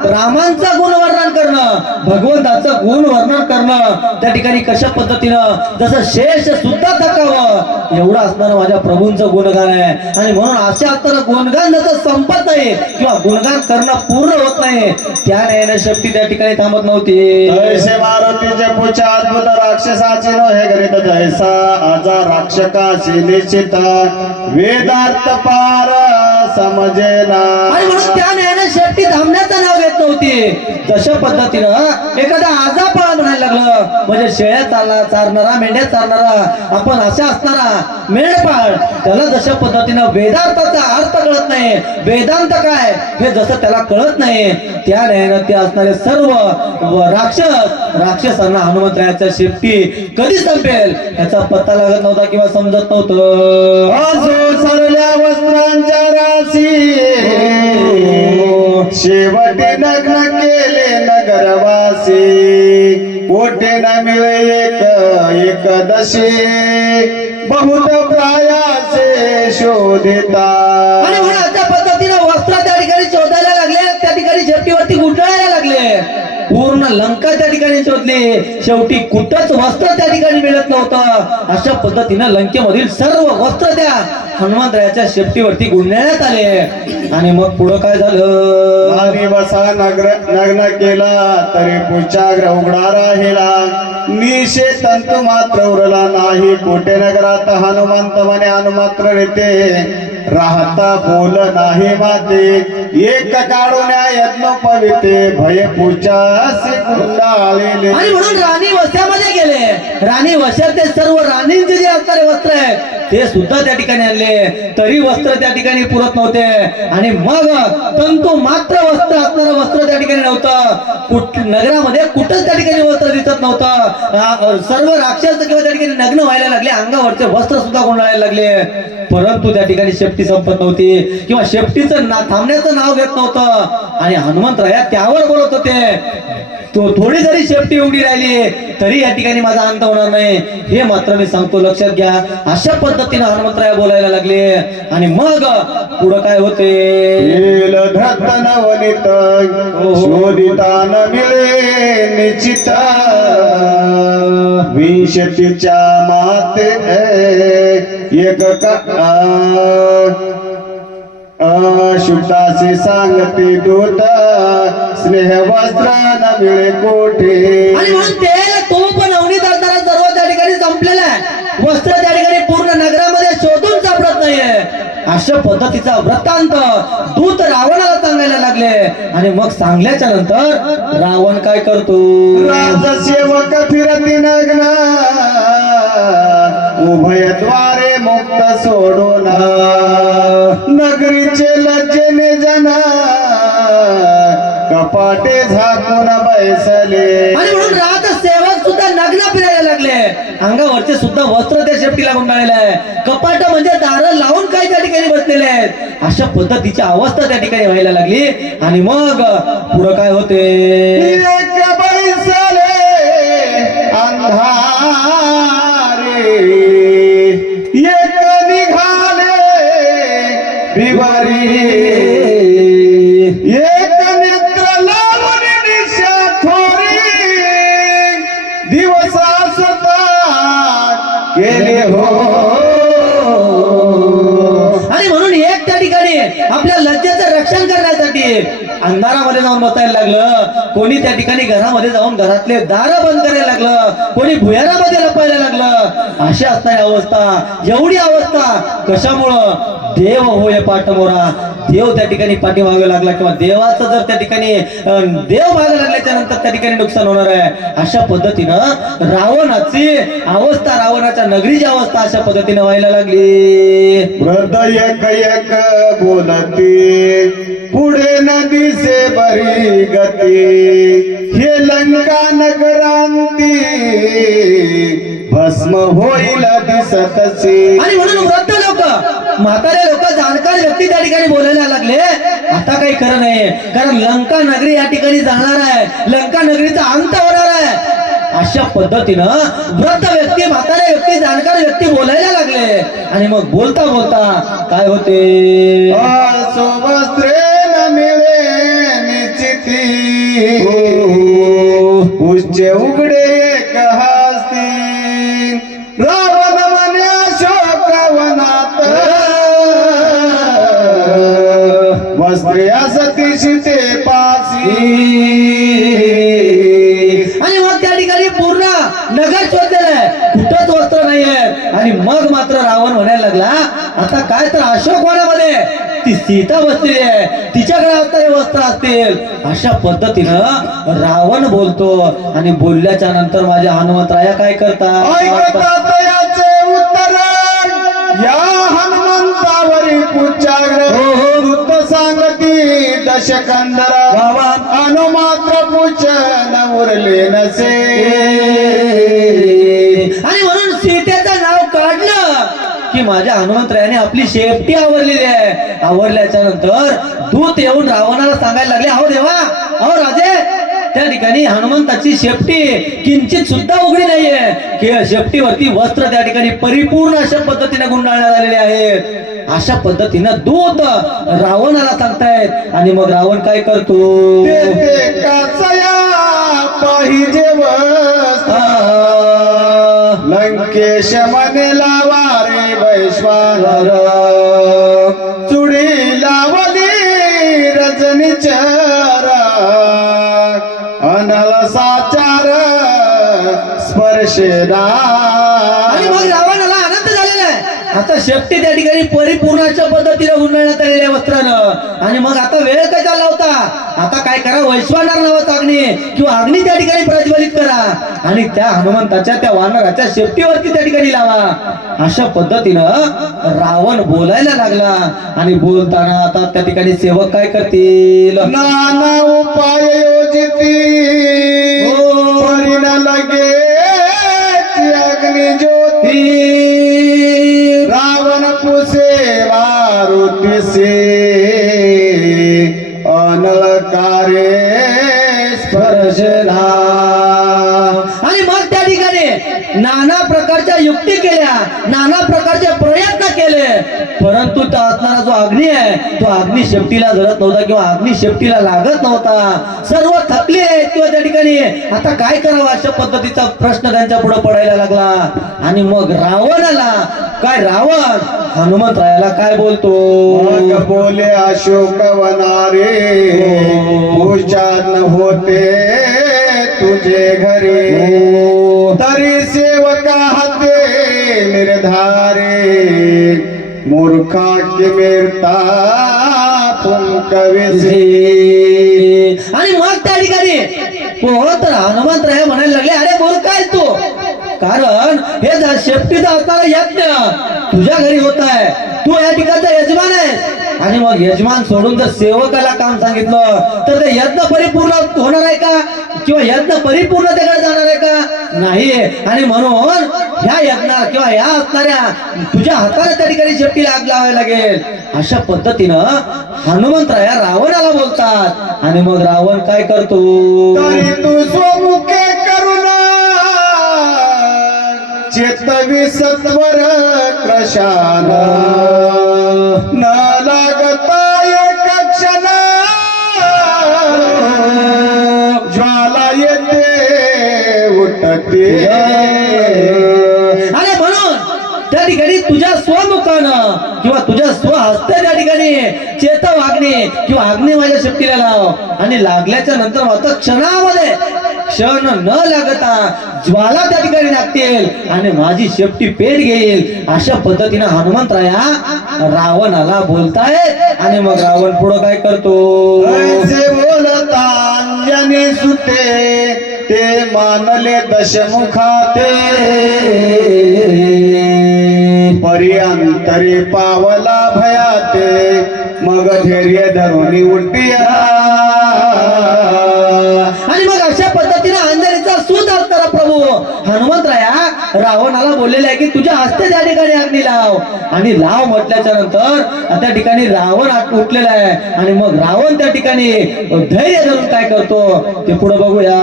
रामांचं गुणवर्णन करणं, भगवंताचं गुणवर्णन करणं त्या ठिकाणी कशा पद्धतीनं जसं शेष सुद्धा थकावं एवढं असणारं माझ्या प्रभूंचं गुणगान आहे. आणि म्हणून अशा असताना गुणगान जसं संपत नाही किंवा गुणगान करणं पूर्ण होत नाही, त्या नयन शक्ती त्या ठिकाणी थांबत नव्हती. जैसे मारुतीचे पुढच्या अद्भुत राक्षसाची नो हे गणित, जैसा आजा राक्षकाशी निश्चित, वेदार्थ पार समजेना. आणि म्हणून त्या नयन शक्ती थांबण्याचं नाव घेत नव्हती. तशा पद्धतीनं एखादा आजापाळ म्हणायला लागलं म्हणजे शेळ्या चारणारा, मेंढ्या चारणारा, आपण अशा असणारा मेंढपाळ, त्याला जशा पद्धतीनं वेदार्थाचा अर्थ कळत नाही, वेदांत काय हे जसं त्याला कळत नाही, त्या नयनं ते असणारे सर्व राक्षसांना हनुमंतरायाच्या शेपटी कधी संपेल याचा पत्ता लागत नव्हता किंवा समजत नव्हतं. असो सरल्या वस्त्रांच्या राशी, शेवटी लग्न केले नगरवासी, पोटे न मिळे एकदशी, बहुत प्रायासे शोधिता. आणि म्हणून अशा पद्धतीनं वस्त्र त्या ठिकाणी शोधायला लागले, त्या ठिकाणी शेपटीवरती गुंडाळायला लागले. पूर्ण लंका त्या ठिकाणी शोधली, शेवटी कुठंच वस्त्र त्या ठिकाणी मिळत नव्हतं. अशा पद्धतीनं लंकेमधील सर्व वस्त्र त्या हनुमंतरायाच्या शेपटीवरती गुंडाळण्यात आले. आणि मग पुढं काय झालं, आणि बसा नग्न केला तरी पुचाग्र उघडा राहिला, निशे तंतु मात्र उरला नाही. कोटे नगरात हनुमंत म्हणे अनुमात्र रीते, राहता बोल नाही माते, एक काढून यज्ञोपविते, भय पूजासी गुंडाळलेले. आणि म्हणून राणी वस्त्यामध्ये गेले. राणी वस्त्यात ते सर्व राणींचे जे असणारे वस्त्र आहेत ते सुद्धा त्या ठिकाणी आणले, तरी वस्त्र त्या ठिकाणी पुरत नव्हते. आणि मग तंतु मात्र वस्त्र असणारं वस्त्र त्या ठिकाणी नव्हतं. नगरामध्ये कुठंच त्या ठिकाणी वस्त्र दिसत नव्हतं. सर्व राक्षस किंवा त्या ठिकाणी नग्न व्हायला लागले, अंगावरचे वस्त्र सुद्धा गुंडाळायला लागले, परंतु त्या ठिकाणी शेपटी संपत नव्हती किंवा शेपटीचं थांबण्याचं नाव घेत नव्हतं. आणि हनुमंतराया त्यावर बोलत होते, तो थोडी जरी शेपटी उघडी राहिली तरी या ठिकाणी माझा अंत होणार नाही, हे मात्र मी सांगतो लक्षात घ्या. अशा पद्धतीने हनुमंतराया बोलायला लागले. आणि मग पुढं काय होते. येल धत नवनीत शोधिता न मिळे निश्चित विंशतीच्या माते एक शुद्धाशी सांगते दूत स्नेह वस्त्र न मिळे कोठे. आणि म्हणून ते तूप नवनीत असताना सर्व त्या ठिकाणी संपलेलं आहे. वस्त्र त्या ठिकाणी पूर्ण नगरामध्ये शोधून सापडत नाहीये. अशा पद्धतीचा वृत्तांत दूत रावणाला सांगायला लागले. आणि मग सांगल्याच्या नंतर रावण काय करतो. राजसेवक फिरती नग्न उभयद्वारे मुक्त सोडून नगरीचे लज्जेने जन कपाटे झाकून बैसले. आणि म्हणून राजसेवक सुद्धा नग्न फिरायला लागले. अंगावरचे सुद्धा वस्त्र त्या शेपटीला गुंडाळलेलं आहे. कपाट म्हणजे दार लावून काही त्या ठिकाणी बसलेले आहेत. अशा पद्धतीची अवस्था त्या ठिकाणी व्हायला लागली. आणि मग पुढं काय होते. एक बैसले अंधारे एक निघाले बिवारी एक नेत्र लावून निशा थोरी दिवसा सता गेले हो. आणि म्हणून एक त्या ठिकाणी आपल्या लज्जेचं रक्षण करण्यासाठी अंधारामध्ये जाऊन बसायला लागलं. कोणी त्या ठिकाणी घरामध्ये जाऊन घरातले दार बंद करायला लागलं. कोणी भुयारामध्ये लपायला लागलं. अशी असणारी अवस्था, एवढी अवस्था कशामुळं. देव होय पाठमोरा. देव त्या ठिकाणी पाठीमागे लागला किंवा देवाचं जर त्या ठिकाणी देव मागे लागल्याच्या नंतर त्या ठिकाणी नुकसान होणार आहे. अशा पद्धतीनं रावणाची अवस्था, रावणाच्या नगरीची अवस्था अशा पद्धतीनं व्हायला लागली. वृद्ध एक एक बोलती पुढे न दिसे बरी गती हे लंका नगरांती भस्म होईल दिसतसे. आणि म्हणून वृद्ध लोक, म्हातारे लोक, जाणकार व्यक्ती त्या ठिकाणी बोलायला लागले. आता काही खरं नाही, कारण लंका नगरी या ठिकाणी जाणार आहे. लंका नगरीचा अंत होणार आहे. अशा पद्धतीनं वृद्ध व्यक्ती, म्हातारे व्यक्ती, जाणकार व्यक्ती बोलायला लागले. आणि मग बोलता बोलता काय होते. वस्त्रे न मिळे निश्चिती उच्च उघडे एक हस्ती रावण म्हणे अशोकवनात वस्त्रे असती शिते पासी. आणि मग त्या ठिकाणी पूर्ण नगर शोधलेलं आहे, कुठंच वस्त्र नाहीये. आणि मग मात्र रावण म्हणायला लागला, आता काय तर अशोकवनामध्ये ती सीता बसलेली आहे, तिच्याकडे असणारे वस्त्र असतील. अशा पद्धतीनं रावण बोलतो. आणि बोलल्याच्या नंतर माझ्या हनुमंतराया काय करतात. ऐकतात याचे उत्तर या हनुमंतावरी पुच्चाग्र दूत सांगती दशकंदर अनुमात्र पूजन उरले नसे. आणि म्हणून सीतेचं नाव काढलं की माझ्या हनुमंतरायाने आपली शेपटी आवरलेली आहे. आवरल्याच्या नंतर दूत येऊन रावणाला सांगायला लागले, अहो देवा, अहो राजे, त्या ठिकाणी हनुमंताची शेपटी किंचित सुद्धा उघडी नाहीये की शेपटीवरती वस्त्र त्या ठिकाणी परिपूर्ण अशा पद्धतीने गुंडाळण्यात आलेले आहेत. अशा पद्धतीनं दूत रावणाला सांगतायत. आणि मग रावण काय करतो. पाहिजे लंकेश मने लावारे वैश्वानर चुडी लावली रजनीचर अनल साचार स्पर्शेदा. आणि मग रावणाला आनंद झालेला आहे. आता शेपटी त्या ठिकाणी परिपूर्ण अशा पद्धतीने गुंडाळण्यात आलेल्या वस्त्रानं. आणि मग आता वेळ कसा लावता. आता काय करा, वैश्वानर नावाचा अग्नी किंवा अग्नी त्या ठिकाणी प्रज्वलित करा आणि त्या हनुमंताच्या, त्या वानराच्या शेपटीवरती त्या ठिकाणी लावा. अशा पद्धतीनं रावण बोलायला लागला. आणि बोलताना आता त्या ठिकाणी सेवक काय करतील. नाना उपाय योजिती परिण लगे अग्नि ज्योती रावण पुसे वारुतिसे अनलकारे स्पर्शना. आणि मग त्या ठिकाणी नाना प्रकारच्या युक्ती केल्या, नाना प्रकारचे प्रयत्न केले, परंतु त्या असणारा जो अग्नी आहे तो अग्नी शेपटीला जळत नव्हता किंवा अग्नी शेपटीला लागत नव्हता. सर्व थकले आहेत किंवा त्या ठिकाणी आता काय करावं अशा पद्धतीचा प्रश्न त्यांच्या पुढे पडायला लागला. आणि मग रावणाला काय, रावण हनुमंतरायाला काय बोलतो, मग बोले अशोक वनारे पूजा न होते तुझे घरी, तरी सेवका हाते निर्धारे, मूर्खा की मिरता पुंकविसे. आणि मग त्या ठिकाणी तर हनुमंतराय म्हणायला लागले, अरे बोल काय तू, कारण हे शेपटीचा असणारा यज्ञ तुझ्या घरी होत आहे, तू या ठिकाणचा यजमान आहे. आणि मग यजमान सोडून जर सेवकाला काम सांगितलं तर ते यज्ञ परिपूर्ण होणार आहे का, किंवा यज्ञ परिपूर्णतेकडे जाणार आहे का, नाही. आणि म्हणून ह्या यज्ञाला किंवा या असणाऱ्या तुझ्या हाताने त्या ठिकाणी शेपटीला आग लावायला लागेल. अशा पद्धतीनं हनुमंतराया रावणाला बोलतात. आणि मग रावण काय करतो, तरी तू स्वमुखे करुणा चेतवी सत्वर क्रशान, न लागता एक क्षण ज्वाला येते उठते. आणि म्हणून त्या ठिकाणी तुझ्या स्वमुखानं किंवा तुझ्या स्वहस्ते त्या ठिकाणी चेतव अग्नी किंवा अग्नी माझ्या शेपटीला लाव, आणि लागल्याच्या नंतर मात्र क्षणामध्ये क्षण न लागता ज्वाला त्या ठिकाणी लागतील आणि माझी शेपटी पेट घेईल. अशा पद्धतीनं हनुमंतराया रावणाला बोलतायत. आणि मग रावण पुढं काय करतो, ऐसे बोलता अंजनी सुटे ते मानले दशमुखाते, पर्यंतरी पावला भयाते, मग धैर्य धरुनी उलटिया. आणि मग अशा पद्धतीने अंजनीचा सूत असणारा प्रभू हनुमंतराया रावणाला बोललेला आहे की तुझ्या हस्ते त्या ठिकाणी अग्नी लाव. आणि लाव म्हटल्याच्या नंतर त्या ठिकाणी रावण उठलेला आहे. आणि मग रावण त्या ठिकाणी धैर्य धरून काय करतो ते पुढे बघूया.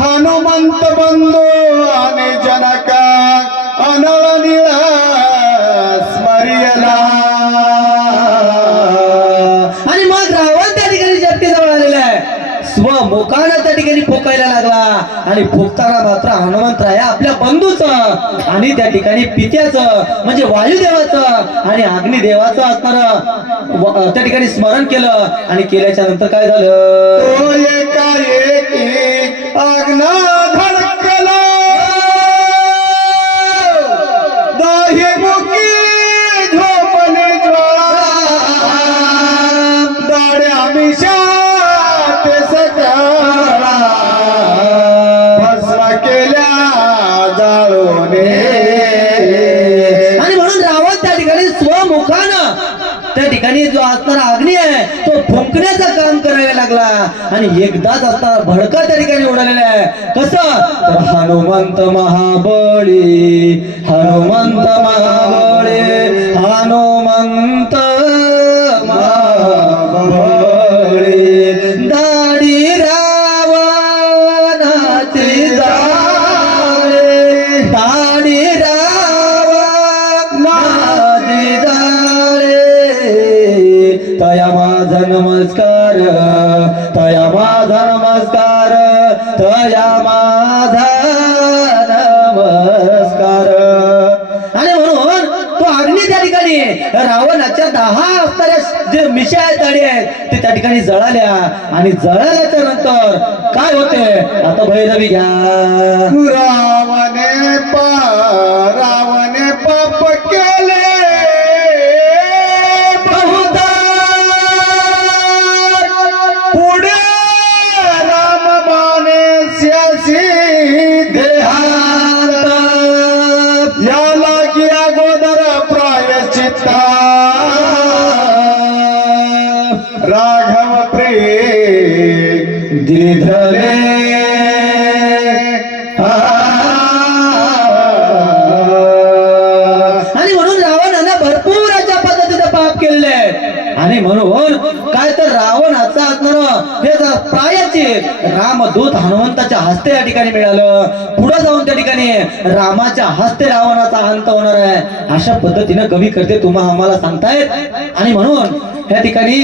हनुमंत बंधू आणि जनका अनळनिळा स्मर्यला. आणि मग रावण त्या ठिकाणी शेपटी जवळ आलेला आहे, स्वमुखानं त्या ठिकाणी फुकायला लागला. आणि फुकताना मात्र हनुमंतराया आपल्या बंधूचं आणि त्या ठिकाणी पित्याचं म्हणजे वायुदेवाचं आणि अग्निदेवाचं असणारं त्या ठिकाणी स्मरण केलं. आणि केल्याच्या नंतर काय झालं, तो एकाएकी आग्ना धडकला, दाहीमुखी झोपली ज्वाळा, दाड्या मिशा ते सकाळा, भस्म केल्या जाळोने. आणि म्हणून रावण त्या ठिकाणी स्वमुखानं त्या ठिकाणी जो असणारा अग्नी आहे तो फुंकण्याचं काम करायला लागला. आणि एकदाच असणारा भडका त्या ठिकाणी उडालेला आहे. कसं तर हनुमंत महाबळी, हनुमंत महाबळी, हनुमंत महाबळी, दाढी रावणाची जाळे, दाढी रावणाची जाळे, तया माझा नमस्कार, तया माझा नमस्कार, तया माझा नमस्कार. आणि म्हणून तो अग्नी त्या ठिकाणी रावणाच्या 10 असणाऱ्या जे मिशा आहेत, ताडी आहेत ते त्या ठिकाणी जळाल्या. आणि जळाल्याच्या नंतर काय होते आता भैरवी घ्या. रावणे पाप केले पुढे रामबाणे स्यासी देहांत, याला की अगोदर प्रायश्चित्ता, राघव प्रिय दिधले असणार हे जर प्रायाचे रामदूत हनुमंताच्या हस्ते या ठिकाणी मिळालं, पुढे जाऊन त्या ठिकाणी रामाच्या हस्ते रावणाचा अंत होणार आहे, अशा पद्धतीनं कवी करते तुम्हा आम्हाला सांगतायत. आणि म्हणून या ठिकाणी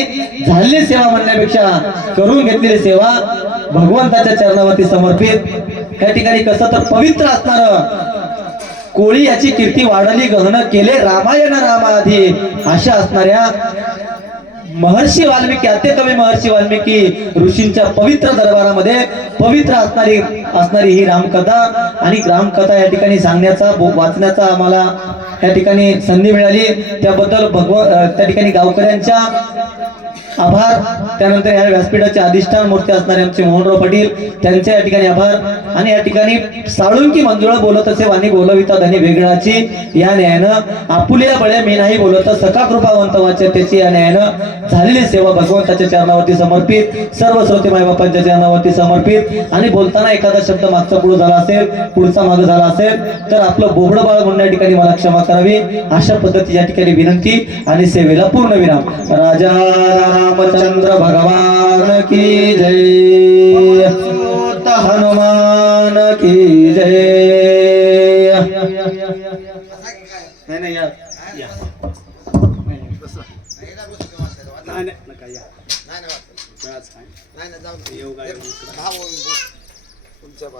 झालेली सेवा म्हणण्यापेक्षा करून घेतलेली सेवा भगवंताच्या चरणावरती समर्पित. या ठिकाणी कसं तर पवित्र असणार कोळी याची कीर्ती वाढली गहन केले रामायण रामाधी अशा असणाऱ्या महर्षी वाल्मिकी आद्यकवी महर्षी वाल्मिकी ऋषींच्या पवित्र दरबारामध्ये पवित्र असणारी ही रामकथा. आणि रामकथा या ठिकाणी सांगण्याचा वाचण्याचा आम्हाला या ठिकाणी संधी मिळाली, त्याबद्दल त्या ठिकाणी गावकऱ्यांच्या आभार. त्यानंतर या व्यासपीठाचे अधिष्ठान मूर्ती असणारे आमचे मोहनराव पाटील त्यांचे या ठिकाणी आभार. आणि या ठिकाणी साळुंकी मंजुळा बोलत असे वाणी बोलविता धनी वेगळाची या न्यायानं आपुल्या बळे मी नाही बोलत सका कृपावंत वाचे त्याची या न्यायानं झालेली सेवा भगवंताच्या चरणावरती समर्पित, सर्व श्रोते मायबापांच्या चरणावरती समर्पित. आणि बोलताना एखादा शब्द मागचा पुढे झाला असेल, पुढचा माग झाला असेल तर आपलं बोबडं बाळ म्हणून या ठिकाणी मला क्षमा करावी, अशा पद्धतीच्या ठिकाणी विनंती. आणि सेवेला पूर्ण विराम. राजा रामचंद्र भगवान की जय, हनुमान की जय. नाही नाही या या नाही नाही नका या वेळाच काय येऊ काय